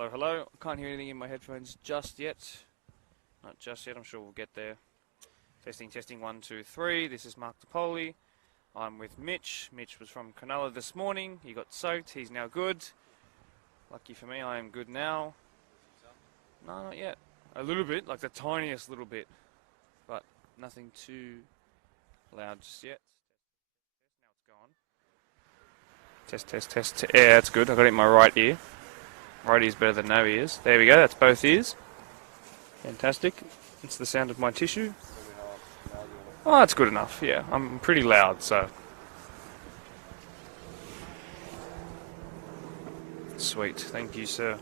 Hello, hello. I can't hear anything in my headphones just yet. Not just yet, I'm sure we'll get there. Testing, testing, 1, 2, 3. This is Mark DePoli. I'm with Mitch. Mitch was from Cronulla this morning. He got soaked. He's now good. Lucky for me, I am good now. No, not yet. A little bit, like the tiniest little bit. But nothing too loud just yet. Now it's gone. Test, test, test. Yeah, that's good. I got it in my right ear. Right ear's better than no ears. There we go, that's both ears. Fantastic. It's the sound of my tissue. Oh, that's good enough, yeah. I'm pretty loud, so. Sweet, thank you, sir.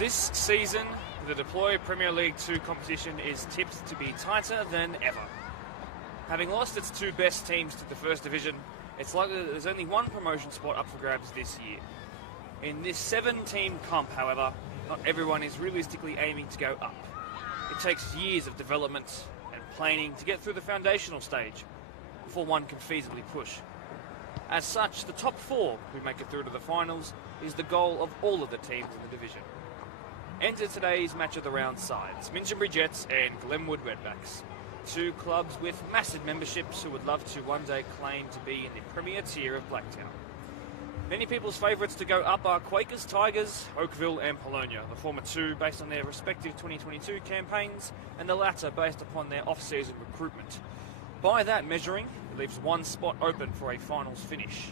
This season, the Deploy Premier League 2 competition is tipped to be tighter than ever. Having lost its two best teams to the First Division, it's likely that there's only one promotion spot up for grabs this year. In this 7-team comp, however, not everyone is realistically aiming to go up. It takes years of development and planning to get through the foundational stage before one can feasibly push. As such, the top 4 who make it through to the finals is the goal of all of the teams in the division. Enter today's match of the round sides, Minchinbury Jets and Glenwood Redbacks. Two clubs with massive memberships who would love to one day claim to be in the premier tier of Blacktown. Many people's favourites to go up are Quakers, Tigers, Oakville and Polonia, the former two based on their respective 2022 campaigns and the latter based upon their off-season recruitment. By that measuring, it leaves one spot open for a finals finish.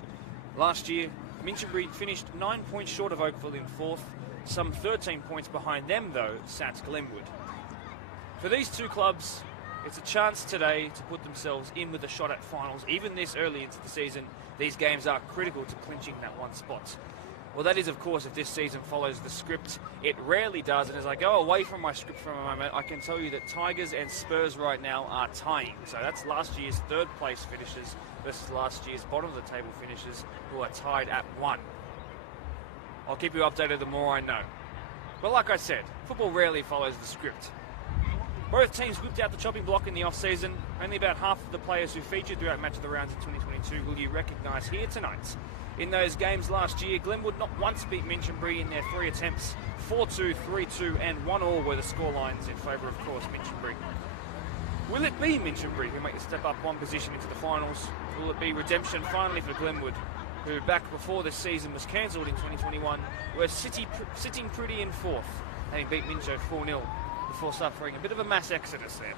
Last year, Minchinbury finished 9 points short of Oakville in 4th. Some 13 points behind them, though, sat Glenwood. For these two clubs, it's a chance today to put themselves in with a shot at finals. Even this early into the season, these games are critical to clinching that one spot. Well, that is, of course, if this season follows the script. It rarely does, and as I go away from my script for a moment, I can tell you that Tigers and Spurs right now are tying. So that's last year's 3rd place finishers versus last year's bottom of the table finishers who are tied at 1. I'll keep you updated the more I know. But like I said, football rarely follows the script. Both teams whipped out the chopping block in the off-season. Only about half of the players who featured throughout Match of the Rounds in 2022 will you recognise here tonight. In those games last year, Glenwood not once beat Minchinbury in their 3 attempts. 4-2, 3-2 and 1-1 were the scorelines in favour of course Minchinbury. Will it be Minchinbury who make the step up one position into the finals? Will it be redemption finally for Glenwood, who back before the season was cancelled in 2021, were sitting pretty in 4th, having beat Mincho 4-0 before suffering a bit of a mass exodus there.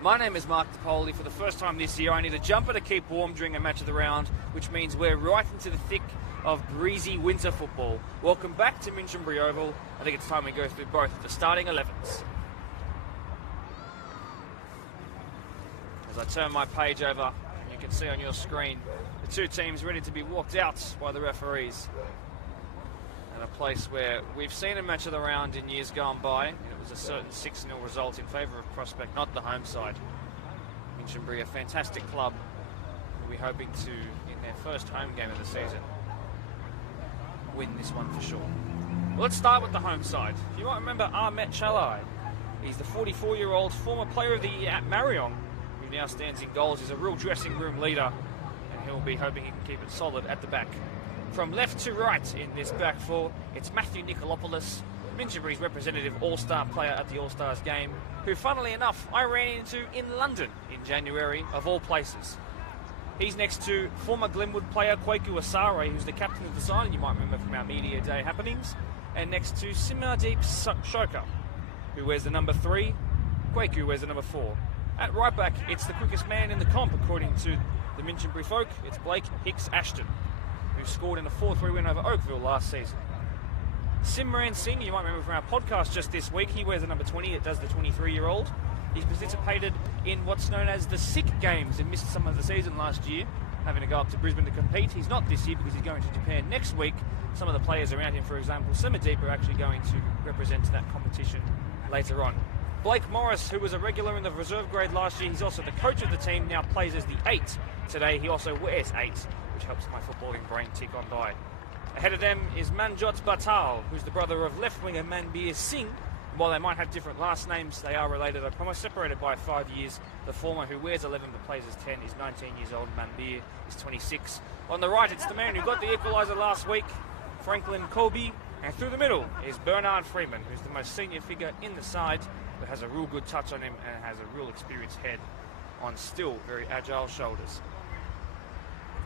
My name is Mark DePoli. For the first time this year, I need a jumper to keep warm during a match of the round, which means we're right into the thick of breezy winter football. Welcome back to Minchinbury Oval. I think it's time we go through both of the starting 11s. As I turn my page over, you can see on your screen the two teams ready to be walked out by the referees. And a place where we've seen a match of the round in years gone by. It was a certain 6-0 result in favour of Prospect, not the home side. Minchinbury, a fantastic club, will be hoping to, in their first home game of the season, win this one for sure. Well, let's start with the home side. You might remember Ahmet Chalai. He's the 44-year-old former player of the year at Marion, who now stands in goals. He's a real dressing room leader, and he'll be hoping he can keep it solid at the back. From left to right in this back 4, it's Matthew Nikolopoulos, Minchinbury's representative all-star player at the All-Stars game, who funnily enough I ran into in London in January, of all places. He's next to former Glenwood player Kwaku Asare, who's the captain of the side, and you might remember from our media day happenings, and next to Simardeep Shoka, who wears the number 3, Kwaku wears the number 4. At right back, it's the quickest man in the comp according to the Minchinbury folk. It's Blake Hicks Ashton, who scored in a 4-3 win over Oakville last season. Simran Singh, you might remember from our podcast just this week, he wears the number 20, it does the 23-year-old. He's participated in what's known as the Sick Games and missed some of the season last year, having to go up to Brisbane to compete. He's not this year because he's going to Japan next week. Some of the players around him, for example, Simardeep, are actually going to represent that competition later on. Blake Morris, who was a regular in the reserve grade last year, he's also the coach of the team, now plays as the 8 today. He also wears 8, which helps my footballing brain tick on by. Ahead of them is Manjot Batal, who's the brother of left winger Manbir Singh. While they might have different last names, they are related, I promise, separated by 5 years. The former, who wears 11 but plays as 10, is 19 years old. Manbir is 26. On the right, it's the man who got the equaliser last week, Franklin Colby. And through the middle is Bernard Freeman, who's the most senior figure in the side, but has a real good touch on him and has a real experienced head on still very agile shoulders.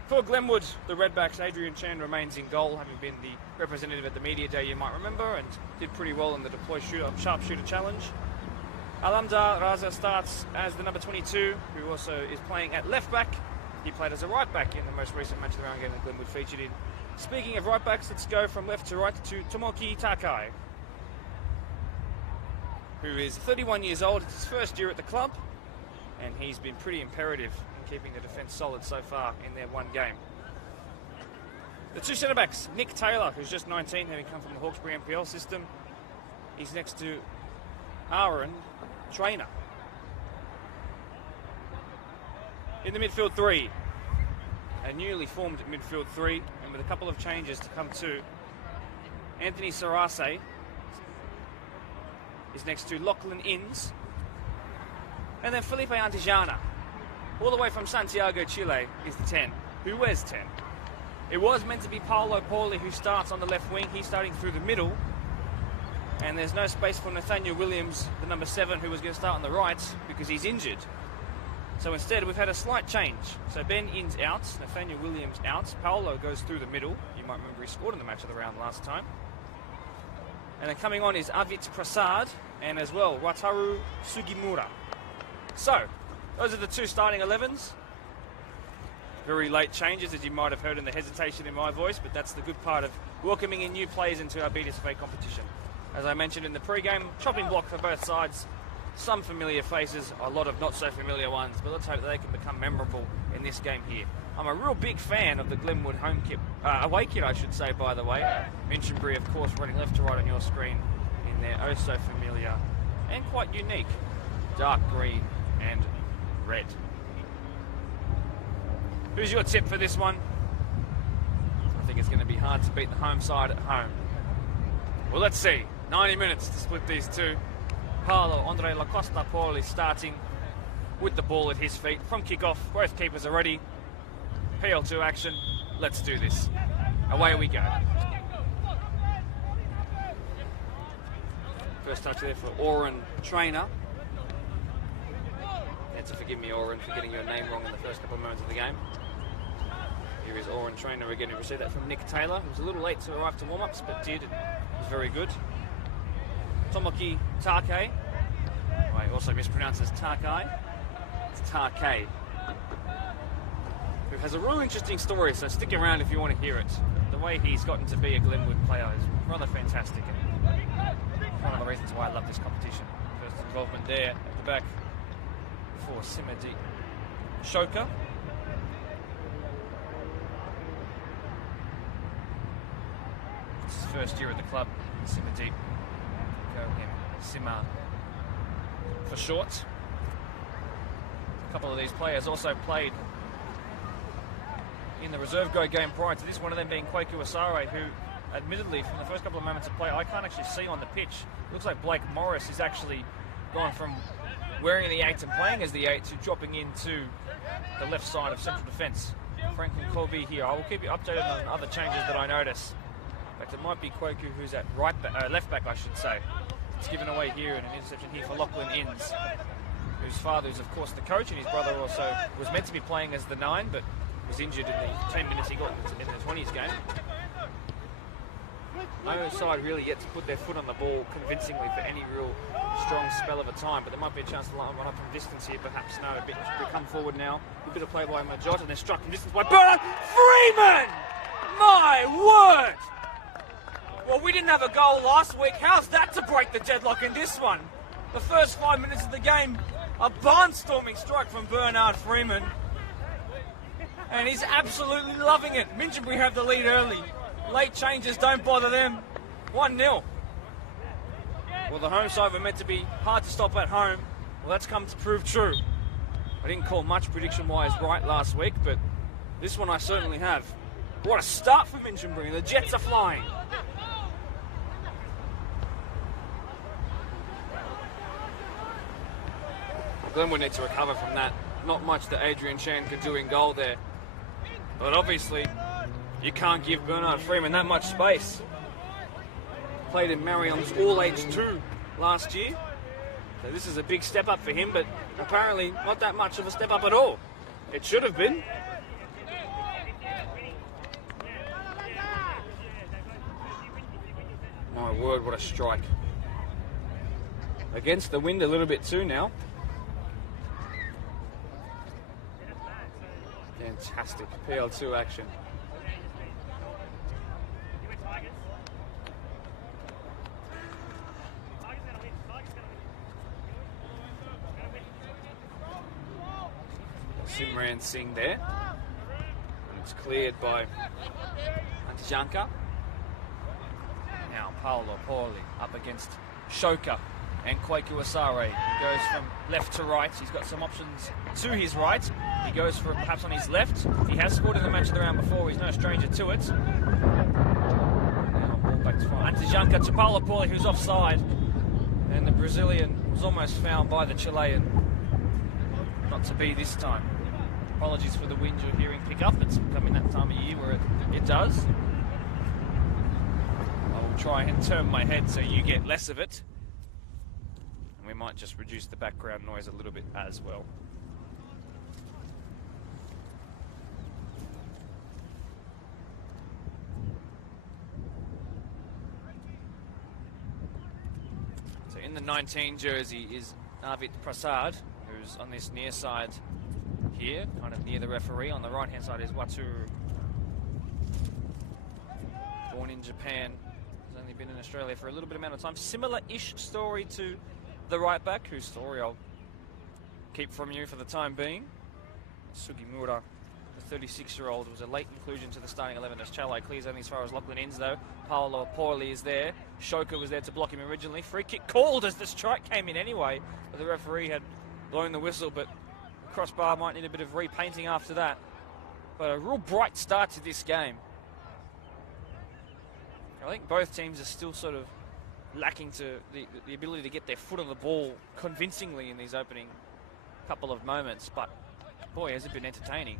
For Glenwood, the Redbacks, Adrian Chan remains in goal, having been the representative at the media day, you might remember, and did pretty well in the Deploy Sharpshooter Challenge. Alamdar Raza starts as the number 22, who also is playing at left back. He played as a right back in the most recent match of the round game that Glenwood featured in. Speaking of right backs, let's go from left to right to Tomoki Takai, who is 31 years old. It's his first year at the club, and he's been pretty imperative in keeping the defence solid so far in their one game. The two centre-backs, Nick Taylor, who's just 19, having come from the Hawkesbury NPL system, He's next to Aaron Trainer. In the midfield three, a newly formed midfield three, and with a couple of changes to come to. Anthony Sarase is next to Lachlan Inns, and then Felipe Antijana, all the way from Santiago, Chile, is the 10. Who wears 10? It was meant to be Paolo Pauli who starts on the left wing. He's starting through the middle, and there's no space for Nathaniel Williams, the number 7, who was going to start on the right because he's injured. So instead, we've had a slight change. So Ben Inns out, Nathaniel Williams out. Paolo goes through the middle. You might remember he scored in the match of the round last time. And then coming on is Avit Prasad and as well Wataru Sugimura. So, those are the two starting 11s. Very late changes, as you might have heard in the hesitation in my voice, but that's the good part of welcoming in new players into our BDSFA competition. As I mentioned in the pre-game, chopping block for both sides. Some familiar faces, a lot of not so familiar ones, but let's hope that they can become memorable in this game here. I'm a real big fan of the Glenwood home kit, away kit I should say, by the way. Minchinbury, of course, running left to right on your screen in their oh so familiar and quite unique dark green and red. Who's your tip for this one? I think it's going to be hard to beat the home side at home. Well, let's see. 90 minutes to split these two. Paolo Andre Lacosta Pauli starting with the ball at his feet from kickoff. Both keepers are ready. PL2 action. Let's do this. Away we go. First touch there for Oren Trainer. You have to forgive me, Oren, for getting your name wrong in the first couple of moments of the game. Here is Oren Trainer again. We received that from Nick Taylor, who was a little late to arrive to warm-ups, but did. It was very good. Tomoki Take. I also mispronounces Takai. It's Take. Who has a real interesting story, so stick around if you want to hear it. The way he's gotten to be a Glenwood player is rather fantastic, and one of the reasons why I love this competition. First involvement there at the back for Simadi Shoka. It's his first year at the club, Simadi. Go him, Sima for short. A couple of these players also played in the reserve go game prior to this, one of them being Kwaku Asare, who admittedly from the first couple of moments of play I can't actually see on the pitch. Looks like Blake Morris is actually gone from wearing the 8 and playing as the 8 to dropping into the left side of central defence. Franklin Colby here. I will keep you updated on other changes that I notice. In fact, it might be Kwaku who's at left back, I should say. It's given away here, and an interception here for Lachlan Inns, whose father is of course the coach, and his brother also was meant to be playing as the 9, but was injured in the 10 minutes he got in the 20s game. No side really yet to put their foot on the ball convincingly for any real strong spell of a time, but there might be a chance to line one up from distance here, perhaps. No, a bit to come forward now. A bit of play by Majot, and they're struck from distance by Bernard Freeman! My word! Well, we didn't have a goal last week. How's that to break the deadlock in this one? The first 5 minutes of the game, a barnstorming strike from Bernard Freeman. And he's absolutely loving it. Minchinbury have the lead early. Late changes don't bother them. 1-0. Well, the home side were meant to be hard to stop at home. Well, that's come to prove true. I didn't call much prediction-wise right last week, but this one I certainly have. What a start for Minchinbury. The Jets are flying. Glenwood need to recover from that. Not much that Adrian Chan could do in goal there. But obviously, you can't give Bernard Freeman that much space. Played in Marion's All-Age 2 last year. So this is a big step up for him, but apparently not that much of a step up at all. It should have been. My word, what a strike. Against the wind a little bit too now. Fantastic PL2 action. Simran Singh there. And it's cleared by Antijanka. Now Paolo Pauli up against Shoka and Kwaku Asare. He goes from left to right. He's got some options to his right. He goes for perhaps on his left. He has scored in the match of the round before. He's no stranger to it. Now ball back to front. Antizanka to Paolo Porli, who's offside. And the Brazilian was almost found by the Chilean. Not to be this time. Apologies for the wind you're hearing pick up. It's coming that time of year where it does. I will try and turn my head so you get less of it. And we might just reduce the background noise a little bit as well. So in the 19 jersey is Arvid Prasad, who's on this near side here, kind of near the referee. On the right hand side is Waturu. Born in Japan, has only been in Australia for a little bit amount of time. Similar-ish story to the right back, whose story I'll keep from you for the time being. Sugimura, the 36-year-old, was a late inclusion to the starting 11 as Chalai clears only as far as Lachlan ends though. Paolo Porli is there. Shoka was there to block him originally. Free kick called as the strike came in anyway, but the referee had blown the whistle, but the crossbar might need a bit of repainting after that. But a real bright start to this game. I think both teams are still sort of lacking to the ability to get their foot on the ball convincingly in these opening couple of moments, but boy, has it been entertaining.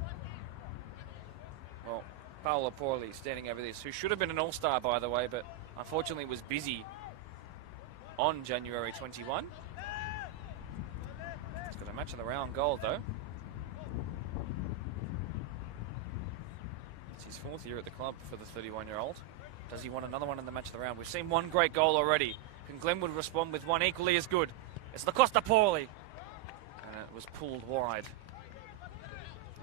Well, Paolo Porli standing over this, who should have been an all-star, by the way, but unfortunately was busy on January 21. He's got a match of the round goal, though. It's his 4th year at the club for the 31-year-old. Does he want another one in the match of the round? We've seen one great goal already. Can Glenwood respond with one equally as good? It's Lacosta Porli. And it was pulled wide.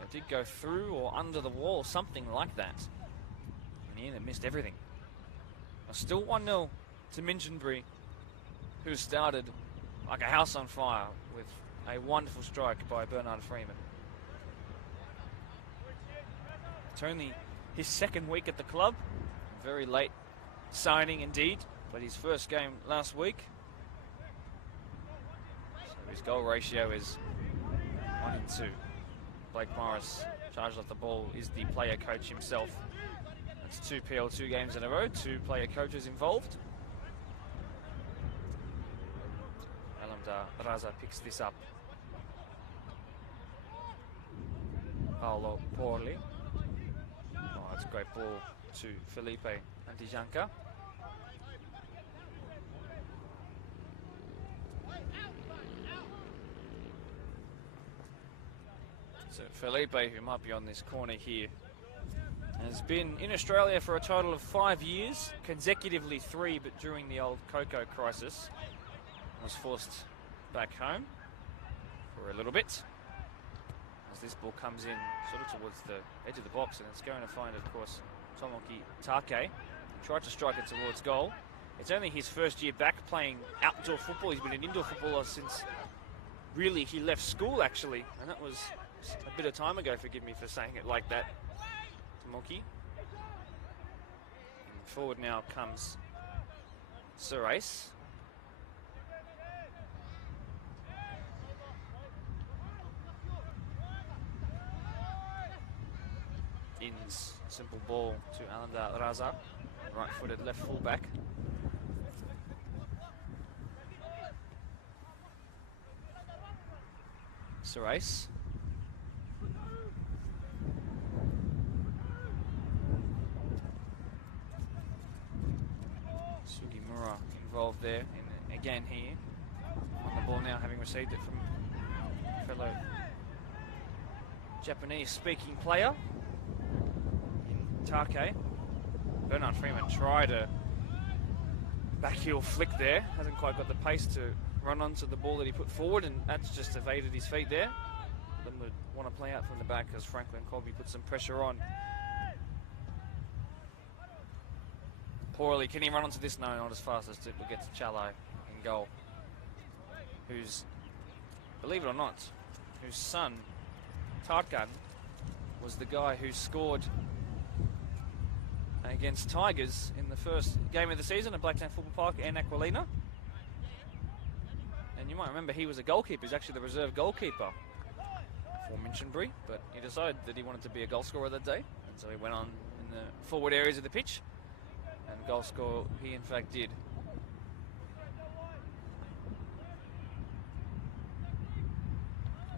It did go through or under the wall, something like that. And Ian missed everything. Still 1-0 to Minchinbury, who started like a house on fire with a wonderful strike by Bernard Freeman. It's only his 2nd week at the club. Very late signing indeed, but his first game last week. So his goal ratio is 1-2. Blake Morris, charged off the ball, is the player coach himself. That's 2 PL2 games in a row, 2 player coaches involved. Alamda Raza picks this up. Paolo Porli. Oh, that's a great ball to Felipe Antizanka. So Felipe, who might be on this corner here, has been in Australia for a total of 5 years, consecutively 3, but during the old Coco crisis, was forced back home for a little bit. As this ball comes in sort of towards the edge of the box, and it's going to find, of course, Tomoki Take. Tried to strike it towards goal. It's only his 1st year back playing outdoor football. He's been an indoor footballer since really he left school, actually, and that was a bit of time ago. Forgive me for saying it like that. Tomoki. And forward now comes Surace. Ins, simple ball to Alamda Raza, right-footed left fullback. Surace. Sugimura involved there, and again here on the ball now, having received it from fellow Japanese-speaking player. Take. Bernard Freeman tried a backheel flick there. Hasn't quite got the pace to run onto the ball that he put forward, and that's just evaded his feet there. Then would want to play out from the back as Franklin Colby put some pressure on. Porli, can he run onto this? No, not as fast as it will get to Chalai in goal. Who's, believe it or not, whose son, Tarkan, was the guy who scored against Tigers in the first game of the season at Blacktown Football Park and Aquilina. You might remember he was a goalkeeper. He's actually the reserve goalkeeper for Minchinbury, but he decided that he wanted to be a goal scorer that day, and so he went on in the forward areas of the pitch, and goal score he in fact did.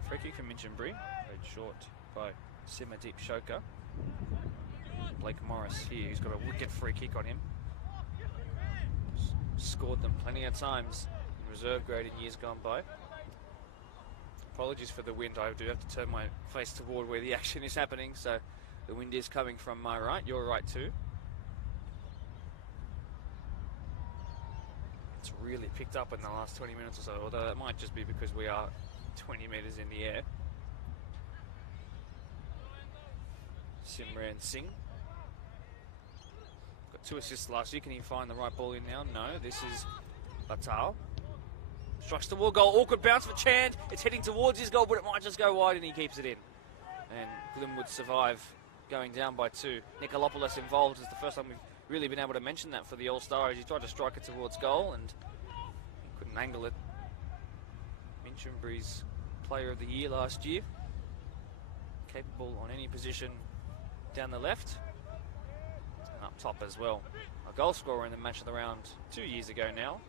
Free kick for Minchinbury, played short by Simadeep Shoka. Blake Morris here, who's got a wicked free kick on him. Scored them plenty of times in reserve grade in years gone by. Apologies for the wind, I do have to turn my face toward where the action is happening, so the wind is coming from my right, your right too. It's really picked up in the last 20 minutes or so, although that might just be because we are 20 metres in the air. Simran Singh. Got 2 assists last year. Can he find the right ball in now? No, this is Batal. Strikes toward goal. Awkward bounce for Chand. It's heading towards his goal, but it might just go wide, and he keeps it in. And Glenwood survive, going down by 2. Nikolopoulos involved. It's the first time we've really been able to mention that for the All-Star, as he tried to strike it towards goal and he couldn't angle it. Minchinbury's player of the year last year. Capable on any position down the left. And up top as well. A goal scorer in the match of the round 2 years ago now.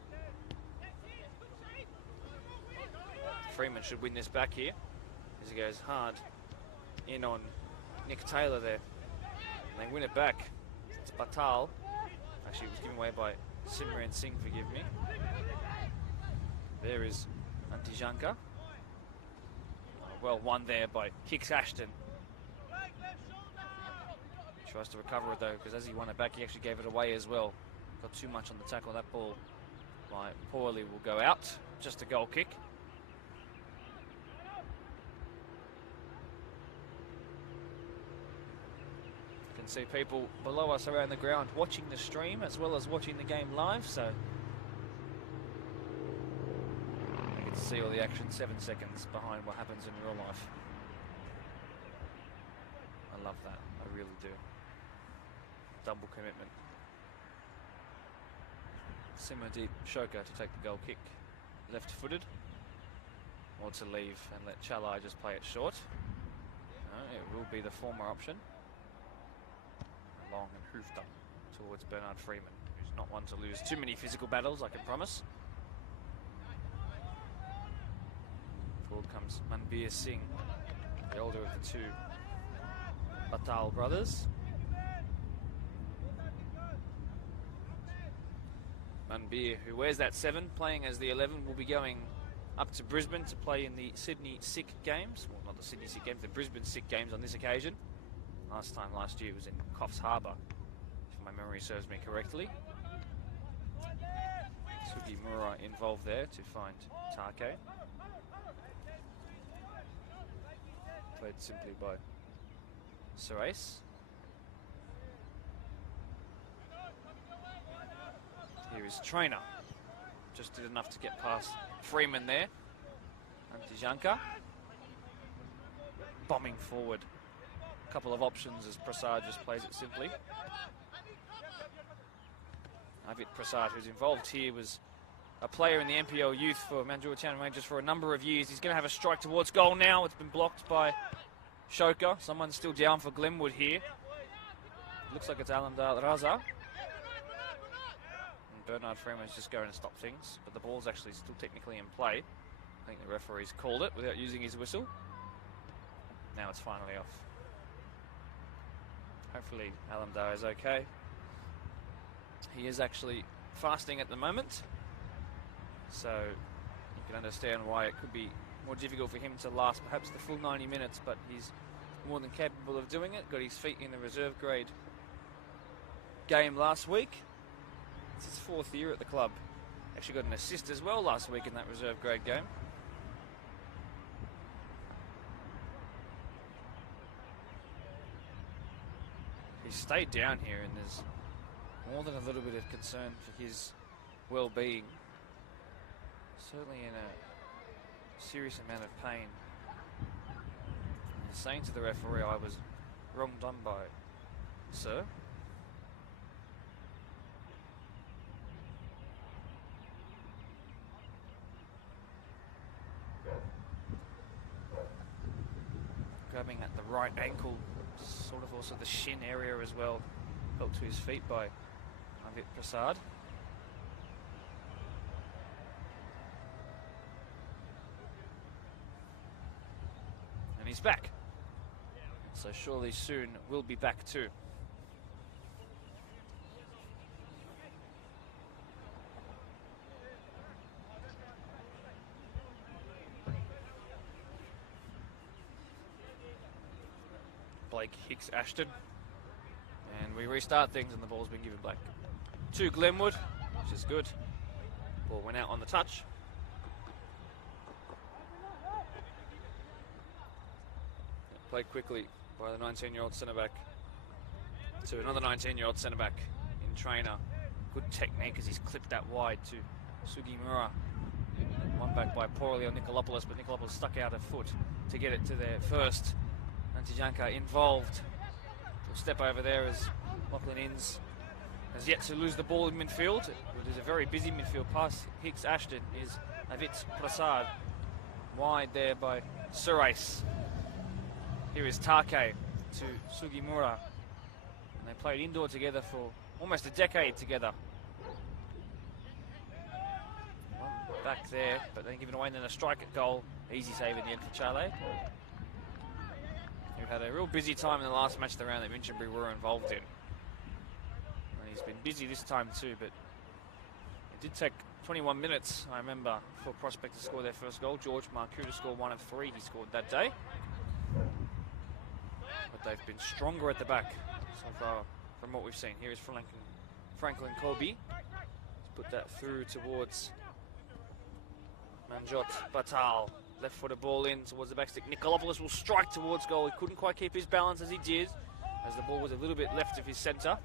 Freeman should win this back here as he goes hard in on Nick Taylor there. And they win it back. It's Batal. Actually, it was given away by Simran Singh, forgive me. There is Antijanka. Well won there by Hicks Ashton. Tries to recover it though, because as he won it back, he actually gave it away as well. Got too much on the tackle. That ball by Poorly will go out. Just a goal kick. Can see people below us around the ground watching the stream as well as watching the game live, so you get to see all the action 7 seconds behind what happens in real life. I love that, I really do. Double commitment. Simadeep Shoka to take the goal kick. Left-footed, or to leave and let Chalai just play it short. No, it will be the former option. Long and hoofed up towards Bernard Freeman, who's not one to lose too many physical battles, I can promise. Forward comes Manbir Singh, the older of the 2 Batal brothers. Manbir, who wears that 7, playing as the 11, will be going up to Brisbane to play in the Sydney Sick Games. Well, not the Sydney Sick Games, the Brisbane Sick Games on this occasion. Last year was in Coffs Harbour, if my memory serves me correctly. Sugimura involved there to find Take. Played simply by Suresh. Here is Trainer. Just did enough to get past Freeman there. Antijanka. Bombing forward. Couple of options as Prasad just plays it simply. Avit Prasad, who's involved here, was a player in the NPL youth for Mandurah Town Rangers for a number of years. He's going to have a strike towards goal now. It's been blocked by Shoka. Someone's still down for Glenwood here. Looks like it's Alamdar Raza. And Bernard Freeman's just going to stop things, but the ball's actually still technically in play. I think the referee's called it without using his whistle. Now it's finally off. Hopefully Alamdar is okay. He is actually fasting at the moment, so you can understand why it could be more difficult for him to last perhaps the full 90 minutes, but he's more than capable of doing it. Got his feet in the reserve grade game last week. It's his 4th year at the club. Actually got an assist as well last week in that reserve grade game. He's stayed down here, and there's more than a little bit of concern for his well-being. Certainly in a serious amount of pain. He's saying to the referee, "I was wrong done by, sir." grabbing at the right ankle, sort of also the shin area as well. Helped to his feet by Avit Prasad. And he's back. So surely soon we'll be back too. Blake Hicks Ashton. And we restart things and the ball's been given back to Glenwood, which is good. Ball went out on the touch. Played quickly by the 19-year-old centre-back to another 19-year-old centre-back in trainer. Good technique as he's clipped that wide to Sugimura. One back by poorly on Nikolopoulos, but Nikolopoulos stuck out a foot to get it to their first. Antijanka involved. We'll step over there as Lachlan Inns has yet to lose the ball in midfield. It is a very busy midfield. Past Hicks Ashton is Avit Prasad. Wide there by Surais. Here is Take to Sugimura. And they played indoor together for almost a decade together. One back there, but then given away, and then a strike at goal. Easy save in the end for Chale. Who had a real busy time in the last match of the round that Minchinbury were involved in. And he's been busy this time too, but it did take 21 minutes, I remember, for Prospect to score their first goal. George Marcoux to score 1 of 3 he scored that day. But they've been stronger at the back so far from what we've seen. Here is Franklin Colby. Let's put that through towards Manjot Batal. Left-footed ball in towards the backstick. Nikolopoulos will strike towards goal. He couldn't quite keep his balance as he did, as the ball was a little bit left of his centre.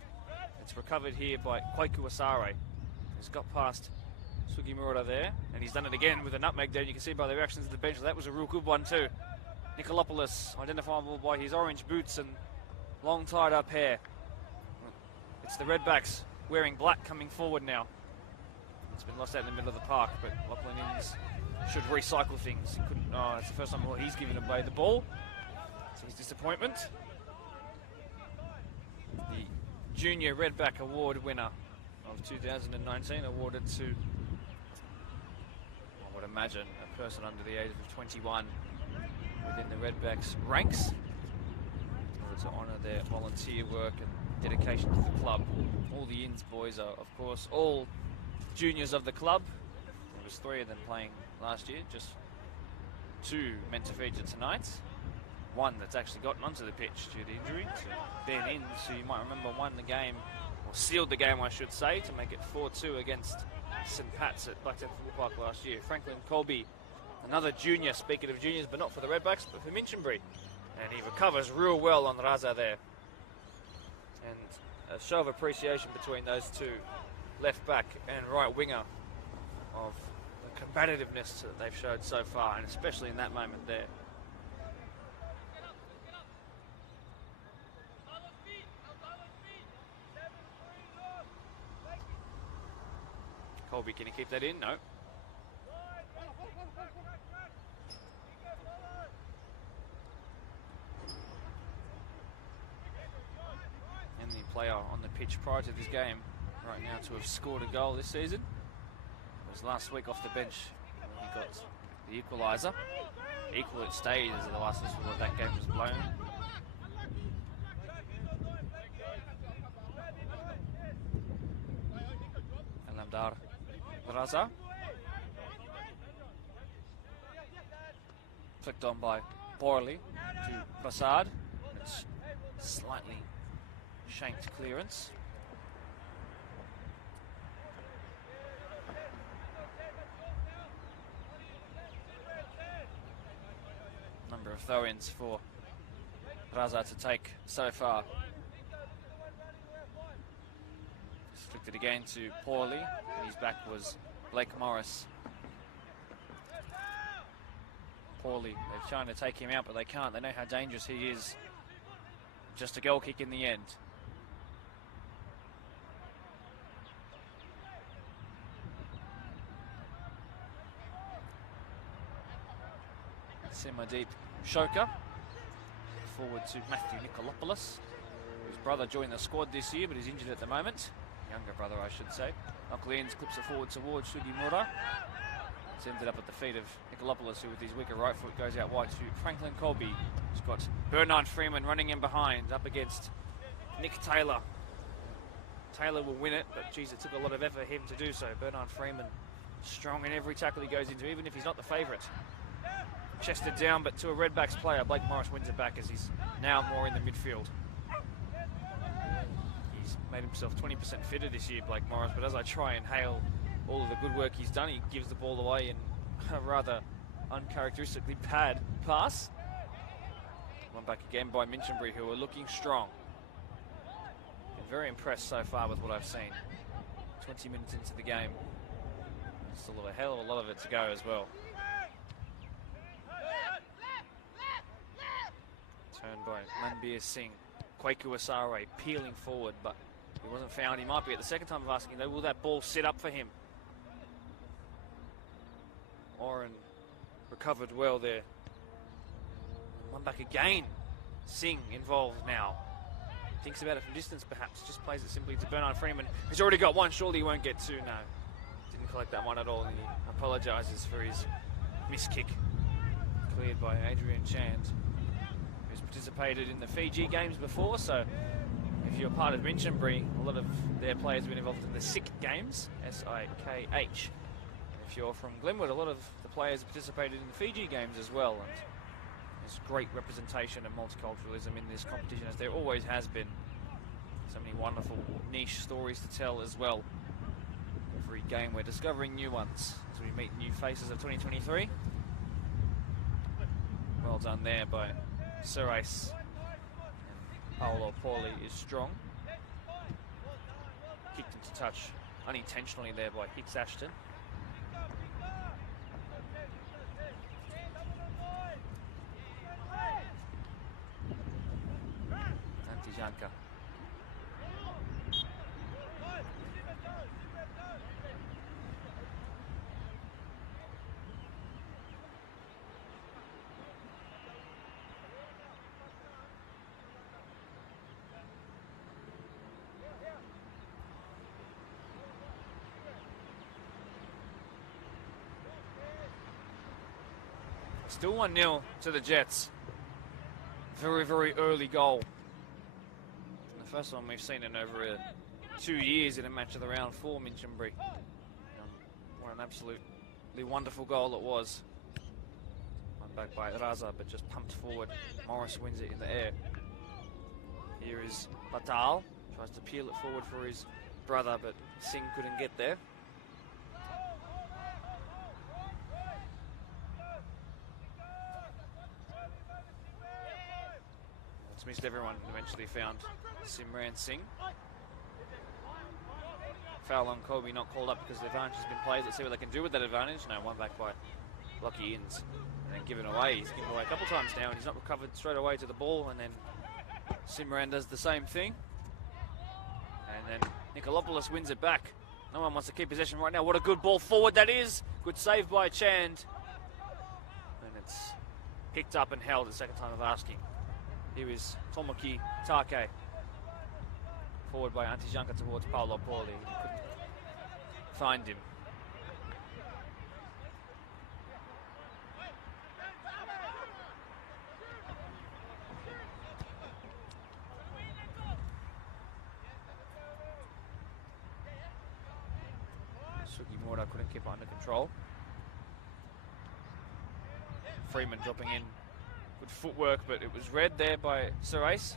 It's recovered here by Kwaiku Asare. He's got past Sugimura there, and he's done it again with a nutmeg there. You can see by the reactions of the bench that was a real good one too. Nikolopoulos, identifiable by his orange boots and long tied-up hair. It's the Redbacks wearing black coming forward now. It's been lost out in the middle of the park, but Lachlan Inns should recycle things. He couldn't. Oh, it's the first time he's given away the ball. So his disappointment. The Junior Redback Award winner of 2019, awarded to, I would imagine, a person under the age of 21 within the Redbacks ranks, to honour their volunteer work and dedication to the club. All the Inns boys are, of course, all juniors of the club. There was 3 of them playing last year, just 2 meant to feature tonight. 1 that's actually gotten onto the pitch due to injury to Ben Inns, who you might remember won the game, or sealed the game I should say, to make it 4-2 against St Pat's at Blacktown Football Park last year. Franklin Colby, another junior, speaking of juniors, but not for the Redbacks, but for Minchinbury. And he recovers real well on Raza there. And a show of appreciation between those 2, left back and right winger, of the combativeness that they've showed so far, and especially in that moment there. Colby, can he keep that in? No. And the player on the pitch prior to this game right now to have scored a goal this season was last week off the bench when he got the equaliser. Equal it stayed as the last whistle of that game was blown. Alamdar Raza. Flicked on by Borley to Prasad. It's slightly shanked clearance. Number of throw-ins for Raza to take so far. Flicked it again to Paulie, and his back was Blake Morris. Paulie, they're trying to take him out, but they can't. They know how dangerous he is. Just a goal kick in the end. Simmer deep, Shoka. forward to Matthew Nikolopoulos, whose brother joined the squad this year but is injured at the moment. Younger brother, I should say. Knockleans clips it forward towards Sugimura. Sends it up at the feet of Nikolopoulos, who with his weaker right foot goes out wide to Franklin Colby. He's got Bernard Freeman running in behind, up against Nick Taylor. Taylor will win it, but geez, it took a lot of effort for him to do so. Bernard Freeman strong in every tackle he goes into, even if he's not the favourite. Chested down, but to a Redbacks player. Blake Morris wins it back as he's now more in the midfield. He's made himself 20% fitter this year, Blake Morris, but as I try and hail all of the good work he's done, he gives the ball away in a rather uncharacteristically bad pass. One back again by Minchinbury, who are looking strong. Been very impressed so far with what I've seen. 20 minutes into the game. Still a hell of a lot of it to go as well. Turned by Manbir Singh. Kwaku Asare peeling forward, but he wasn't found. He might be at the second time of asking, though. Will that ball sit up for him? Oren recovered well there. One back again. Singh involved now. Thinks about it from distance, perhaps. Just plays it simply to Bernard Freeman. He's already got one. Surely he won't get two. No. Didn't collect that one at all. And he apologises for his missed kick. Cleared by Adrian Chand, who's participated in the Fiji games before. So if you're part of Minchinbury, a lot of their players have been involved in the SIK games. SIKH. If you're from Glenwood, a lot of the players have participated in the Fiji games as well. And there's great representation and multiculturalism in this competition, as there always has been. So many wonderful niche stories to tell as well. Every game we're discovering new ones as we meet new faces of 2023. Well done there by Surace. Paolo Pauly is strong. Kicked into touch unintentionally there by Hicks Ashton. Antijanka. Still 1-0 to the Jets. Very, very early goal. The first one we've seen in over 2 years in a match of the round for Minchinbury. What an absolutely wonderful goal it was. One back by Raza, but just pumped forward. Morris wins it in the air. Here is Patal. Tries to peel it forward for his brother, but Singh couldn't get there. It's missed everyone, eventually found Simran Singh. Foul on Colby, not called up because the advantage has been played. Let's see what they can do with that advantage. No, one back by Lockie Inns. And then given away. He's given away a couple times now and he's not recovered straight away to the ball. And then Simran does the same thing. And then Nikolopoulos wins it back. No one wants to keep possession right now. What a good ball forward that is. Good save by Chand. And it's picked up and held the second time of asking. Here is Tomoki Take. Forward by Antijanka towards Paolo Pauly. He couldn't find him. Sugimura couldn't keep it under control. Freeman dropping in. Good footwork, but it was read there by Surace.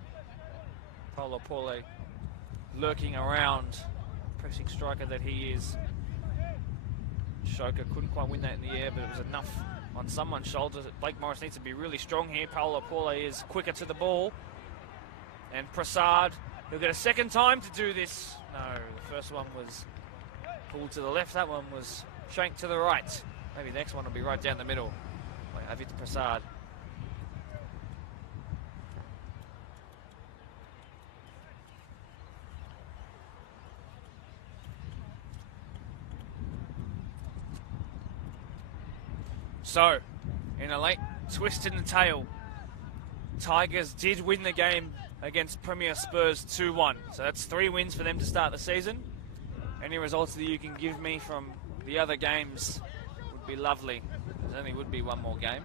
Paolo Pauly lurking around, pressing striker that he is. Shoka couldn't quite win that in the air, but it was enough on someone's shoulders. Blake Morris needs to be really strong here. Paolo Pauly is quicker to the ball. And Prasad, he'll get a second time to do this. No, the first one was pulled to the left. That one was shanked to the right. Maybe the next one will be right down the middle by Avit Prasad. So, in a late twist in the tail, Tigers did win the game against Premier Spurs 2-1. So that's 3 wins for them to start the season. Any results that you can give me from the other games would be lovely. There only would be one more game.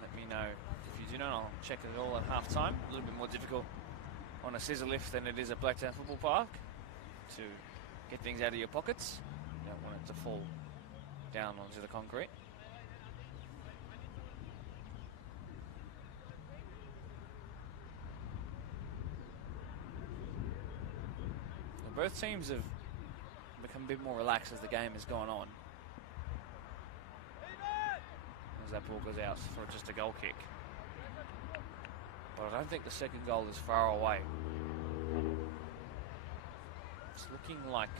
Let me know if you do not. I'll check it all at half time. A little bit more difficult on a scissor lift than it is at Blacktown Football Park to get things out of your pockets. You don't want it to fall down onto the concrete. Both teams have become a bit more relaxed as the game has gone on. As that ball goes out for just a goal kick. But I don't think the second goal is far away. It's looking like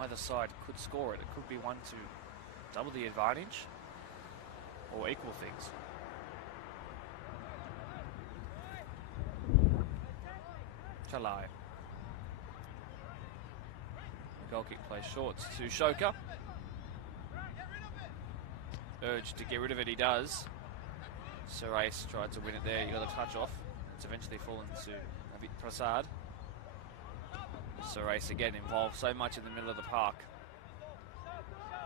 either side could score it. It could be one to double the advantage or equal things. Chalai. Goal kick plays short to Shoka. Urged to get rid of it, he does. Sir Ace tried to win it there, he got a touch off. It's eventually fallen to Abid Prasad. Sir Ace again involved so much in the middle of the park.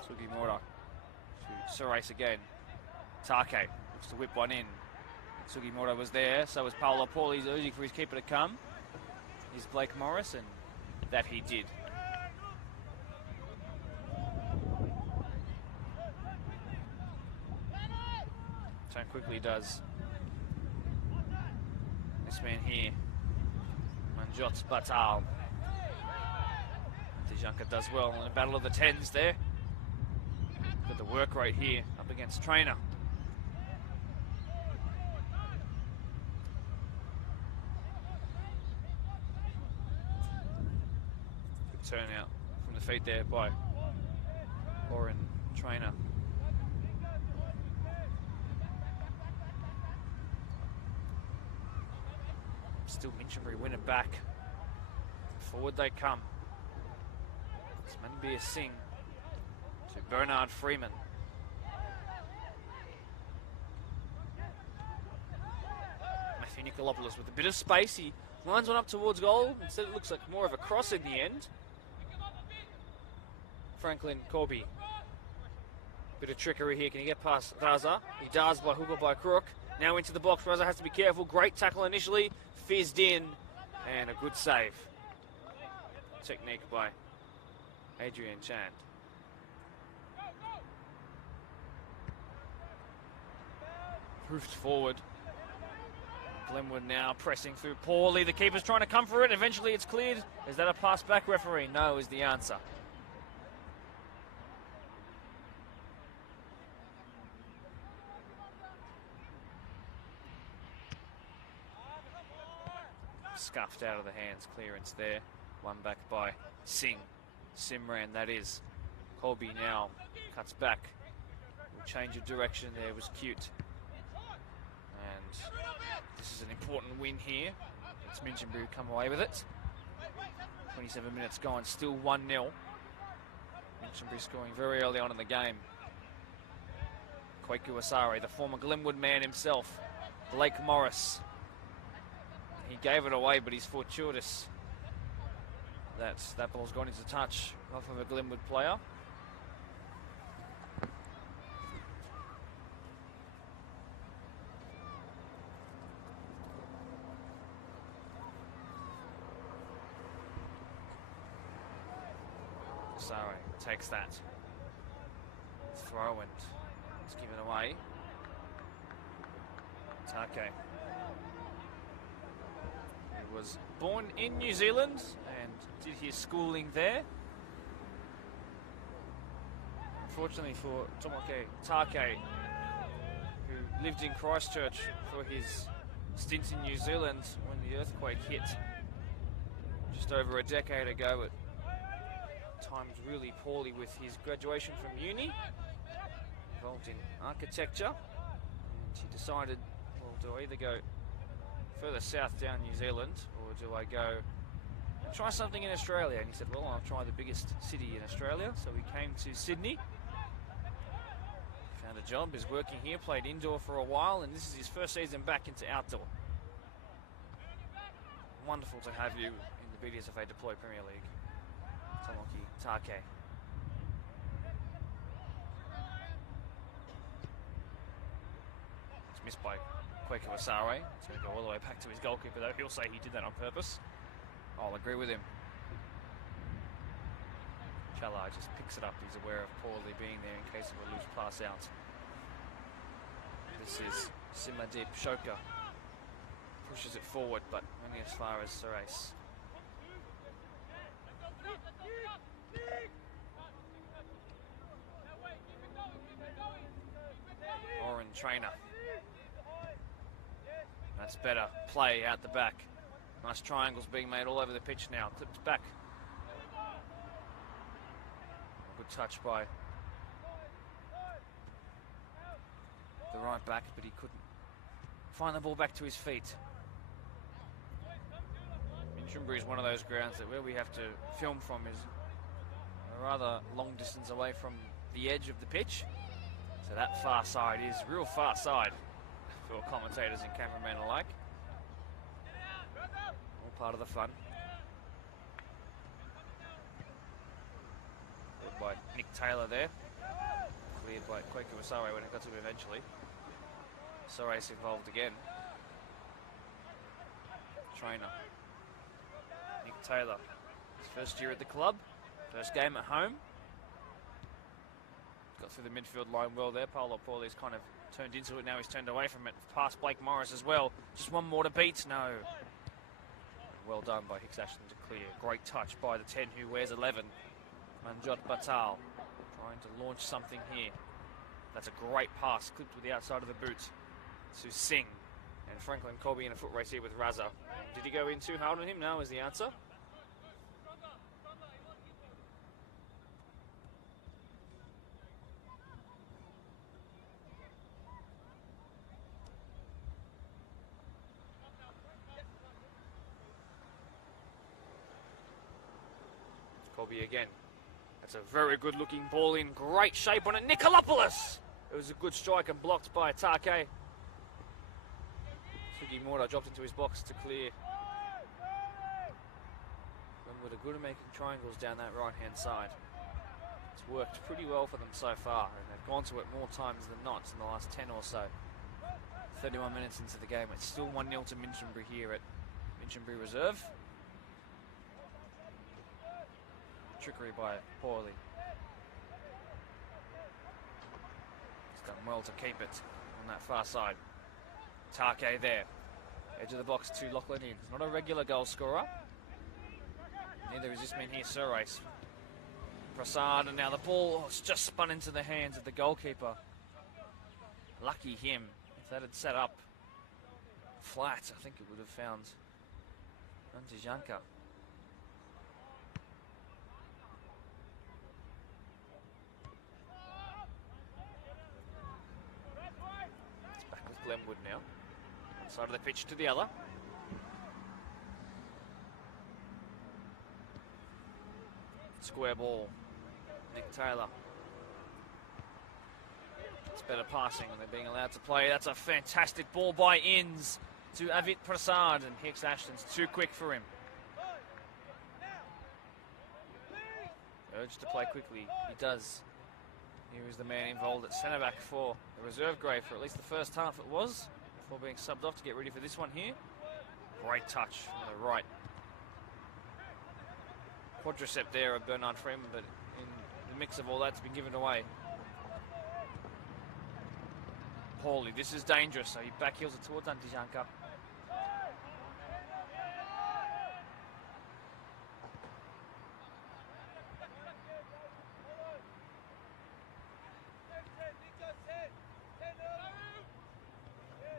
Sugimura to Sir Ace again. Take looks to whip one in. Sugimura was there, so was Paolo Paul. He's urging for his keeper to come. Here's Blake Morris, and that he did. Turn quickly does. This man here, Manjot Batal. Tijanka does well in the battle of the tens there. Got the work rate here up against Trainer. Good turnout from the feet there by Oren Trainer. Still Minchinbury win it back. Forward they come. It's Manbir Singh to Bernard Freeman. Matthew Nikolopoulos with a bit of space. He lines one up towards goal. Instead it looks like more of a cross in the end. Franklin Corby. Bit of trickery here. Can he get past Raza? He does by hook or by crook. Now into the box. Raza has to be careful. Great tackle initially. Fizzed in, and a good save. Technique by Adrian Chand. Hoofed forward. Glenwood now pressing through poorly. The keeper's trying to come for it. Eventually it's cleared. Is that a pass back, referee? No is the answer. Scuffed out of the hands, clearance there. One back by Singh. Simran, that is. Colby now cuts back. Will change of direction there, was cute. And this is an important win here. It's Minchinbury come away with it. 27 minutes gone, still 1-0. Minchinbury scoring very early on in the game. Kwaku Asare, the former Glenwood man himself. Blake Morris. He gave it away, but he's fortuitous. That ball's gone into touch off of a Glenwood player. Asare takes that. Throw and it's given away. Take. Was born in New Zealand and did his schooling there. Unfortunately for Tomoke Take, who lived in Christchurch for his stint in New Zealand when the earthquake hit just over a decade ago, at times really poorly with his graduation from uni, involved in architecture, and he decided, well, do I either go further south down New Zealand, or do I go and try something in Australia? And he said, well, I'll try the biggest city in Australia. So we came to Sydney, found And the job is working here, played indoor for a while, and this is his first season back into outdoor. Wonderful to have you in the BDSFA Deploy Premier League. Tomoki Take. It's missed by Kweke Wasare. It's going to go all the way back to his goalkeeper, though. He'll say he did that on purpose. I'll agree with him. Chala just picks it up. He's aware of poorly being there in case of a loose pass out. This is Simadeep Shoka. Pushes it forward, but only as far as Surace. Oren Trainer. That's better. Play out the back. Nice triangles being made all over the pitch now. Clipped back. Good touch by the right back, but he couldn't find the ball back to his feet. Minchinbury is one of those grounds that where we have to film from is a rather long distance away from the edge of the pitch. So that far side is real far side for commentators and cameramen alike. All part of the fun. Led by Nick Taylor there. Cleared by Kweke Wasare when it got to him eventually. Sorace involved again. Trainer. Nick Taylor. His first year at the club. First game at home. Got through the midfield line well there. Paolo Pauli's kind of turned into it. Now he's turned away from it. Past Blake Morris as well. Just one more to beat. No. Well done by Hicks Ashton to clear. Great touch by the 10 who wears 11. Manjot Batal trying to launch something here. That's a great pass. Clipped with the outside of the boot to Singh. And Franklin Colby in a foot race here with Raza. Did he go in too hard on him? No is the answer. Colby again. That's a very good looking ball in great shape on it. Nikolopoulos! It was a good strike and blocked by Take. Sugimura dropped into his box to clear. Glenwood are good at making triangles down that right hand side. It's worked pretty well for them so far, and they've gone to it more times than not in the last 10 or so. 31 minutes into the game. It's still 1-0 to Minchinbury here at Minchinbury Reserve. Trickery by Paulie. He's done well to keep it on that far side. Take there. Edge of the box to Lachlan in. He's not a regular goal scorer. Neither is this man here, Surace. Prasad, and now the ball has just spun into the hands of the goalkeeper. Lucky him. If that had set up flat, I think it would have found Antijanka. It's back with Glenwood now. One side of the pitch to the other. Square ball. Nick Taylor. It's better passing when they're being allowed to play. That's a fantastic ball by Inns to Avit Prasad, and Hicks Ashton's too quick for him. Urged to play quickly. He does. He was the man involved at centre back for the reserve grade for at least the first half it was, before being subbed off to get ready for this one here. Great touch from the right. Quadricep there of Bernard Freeman, but in the mix of all that's been given away. Paulie, this is dangerous, so he backheels it towards Antijanka.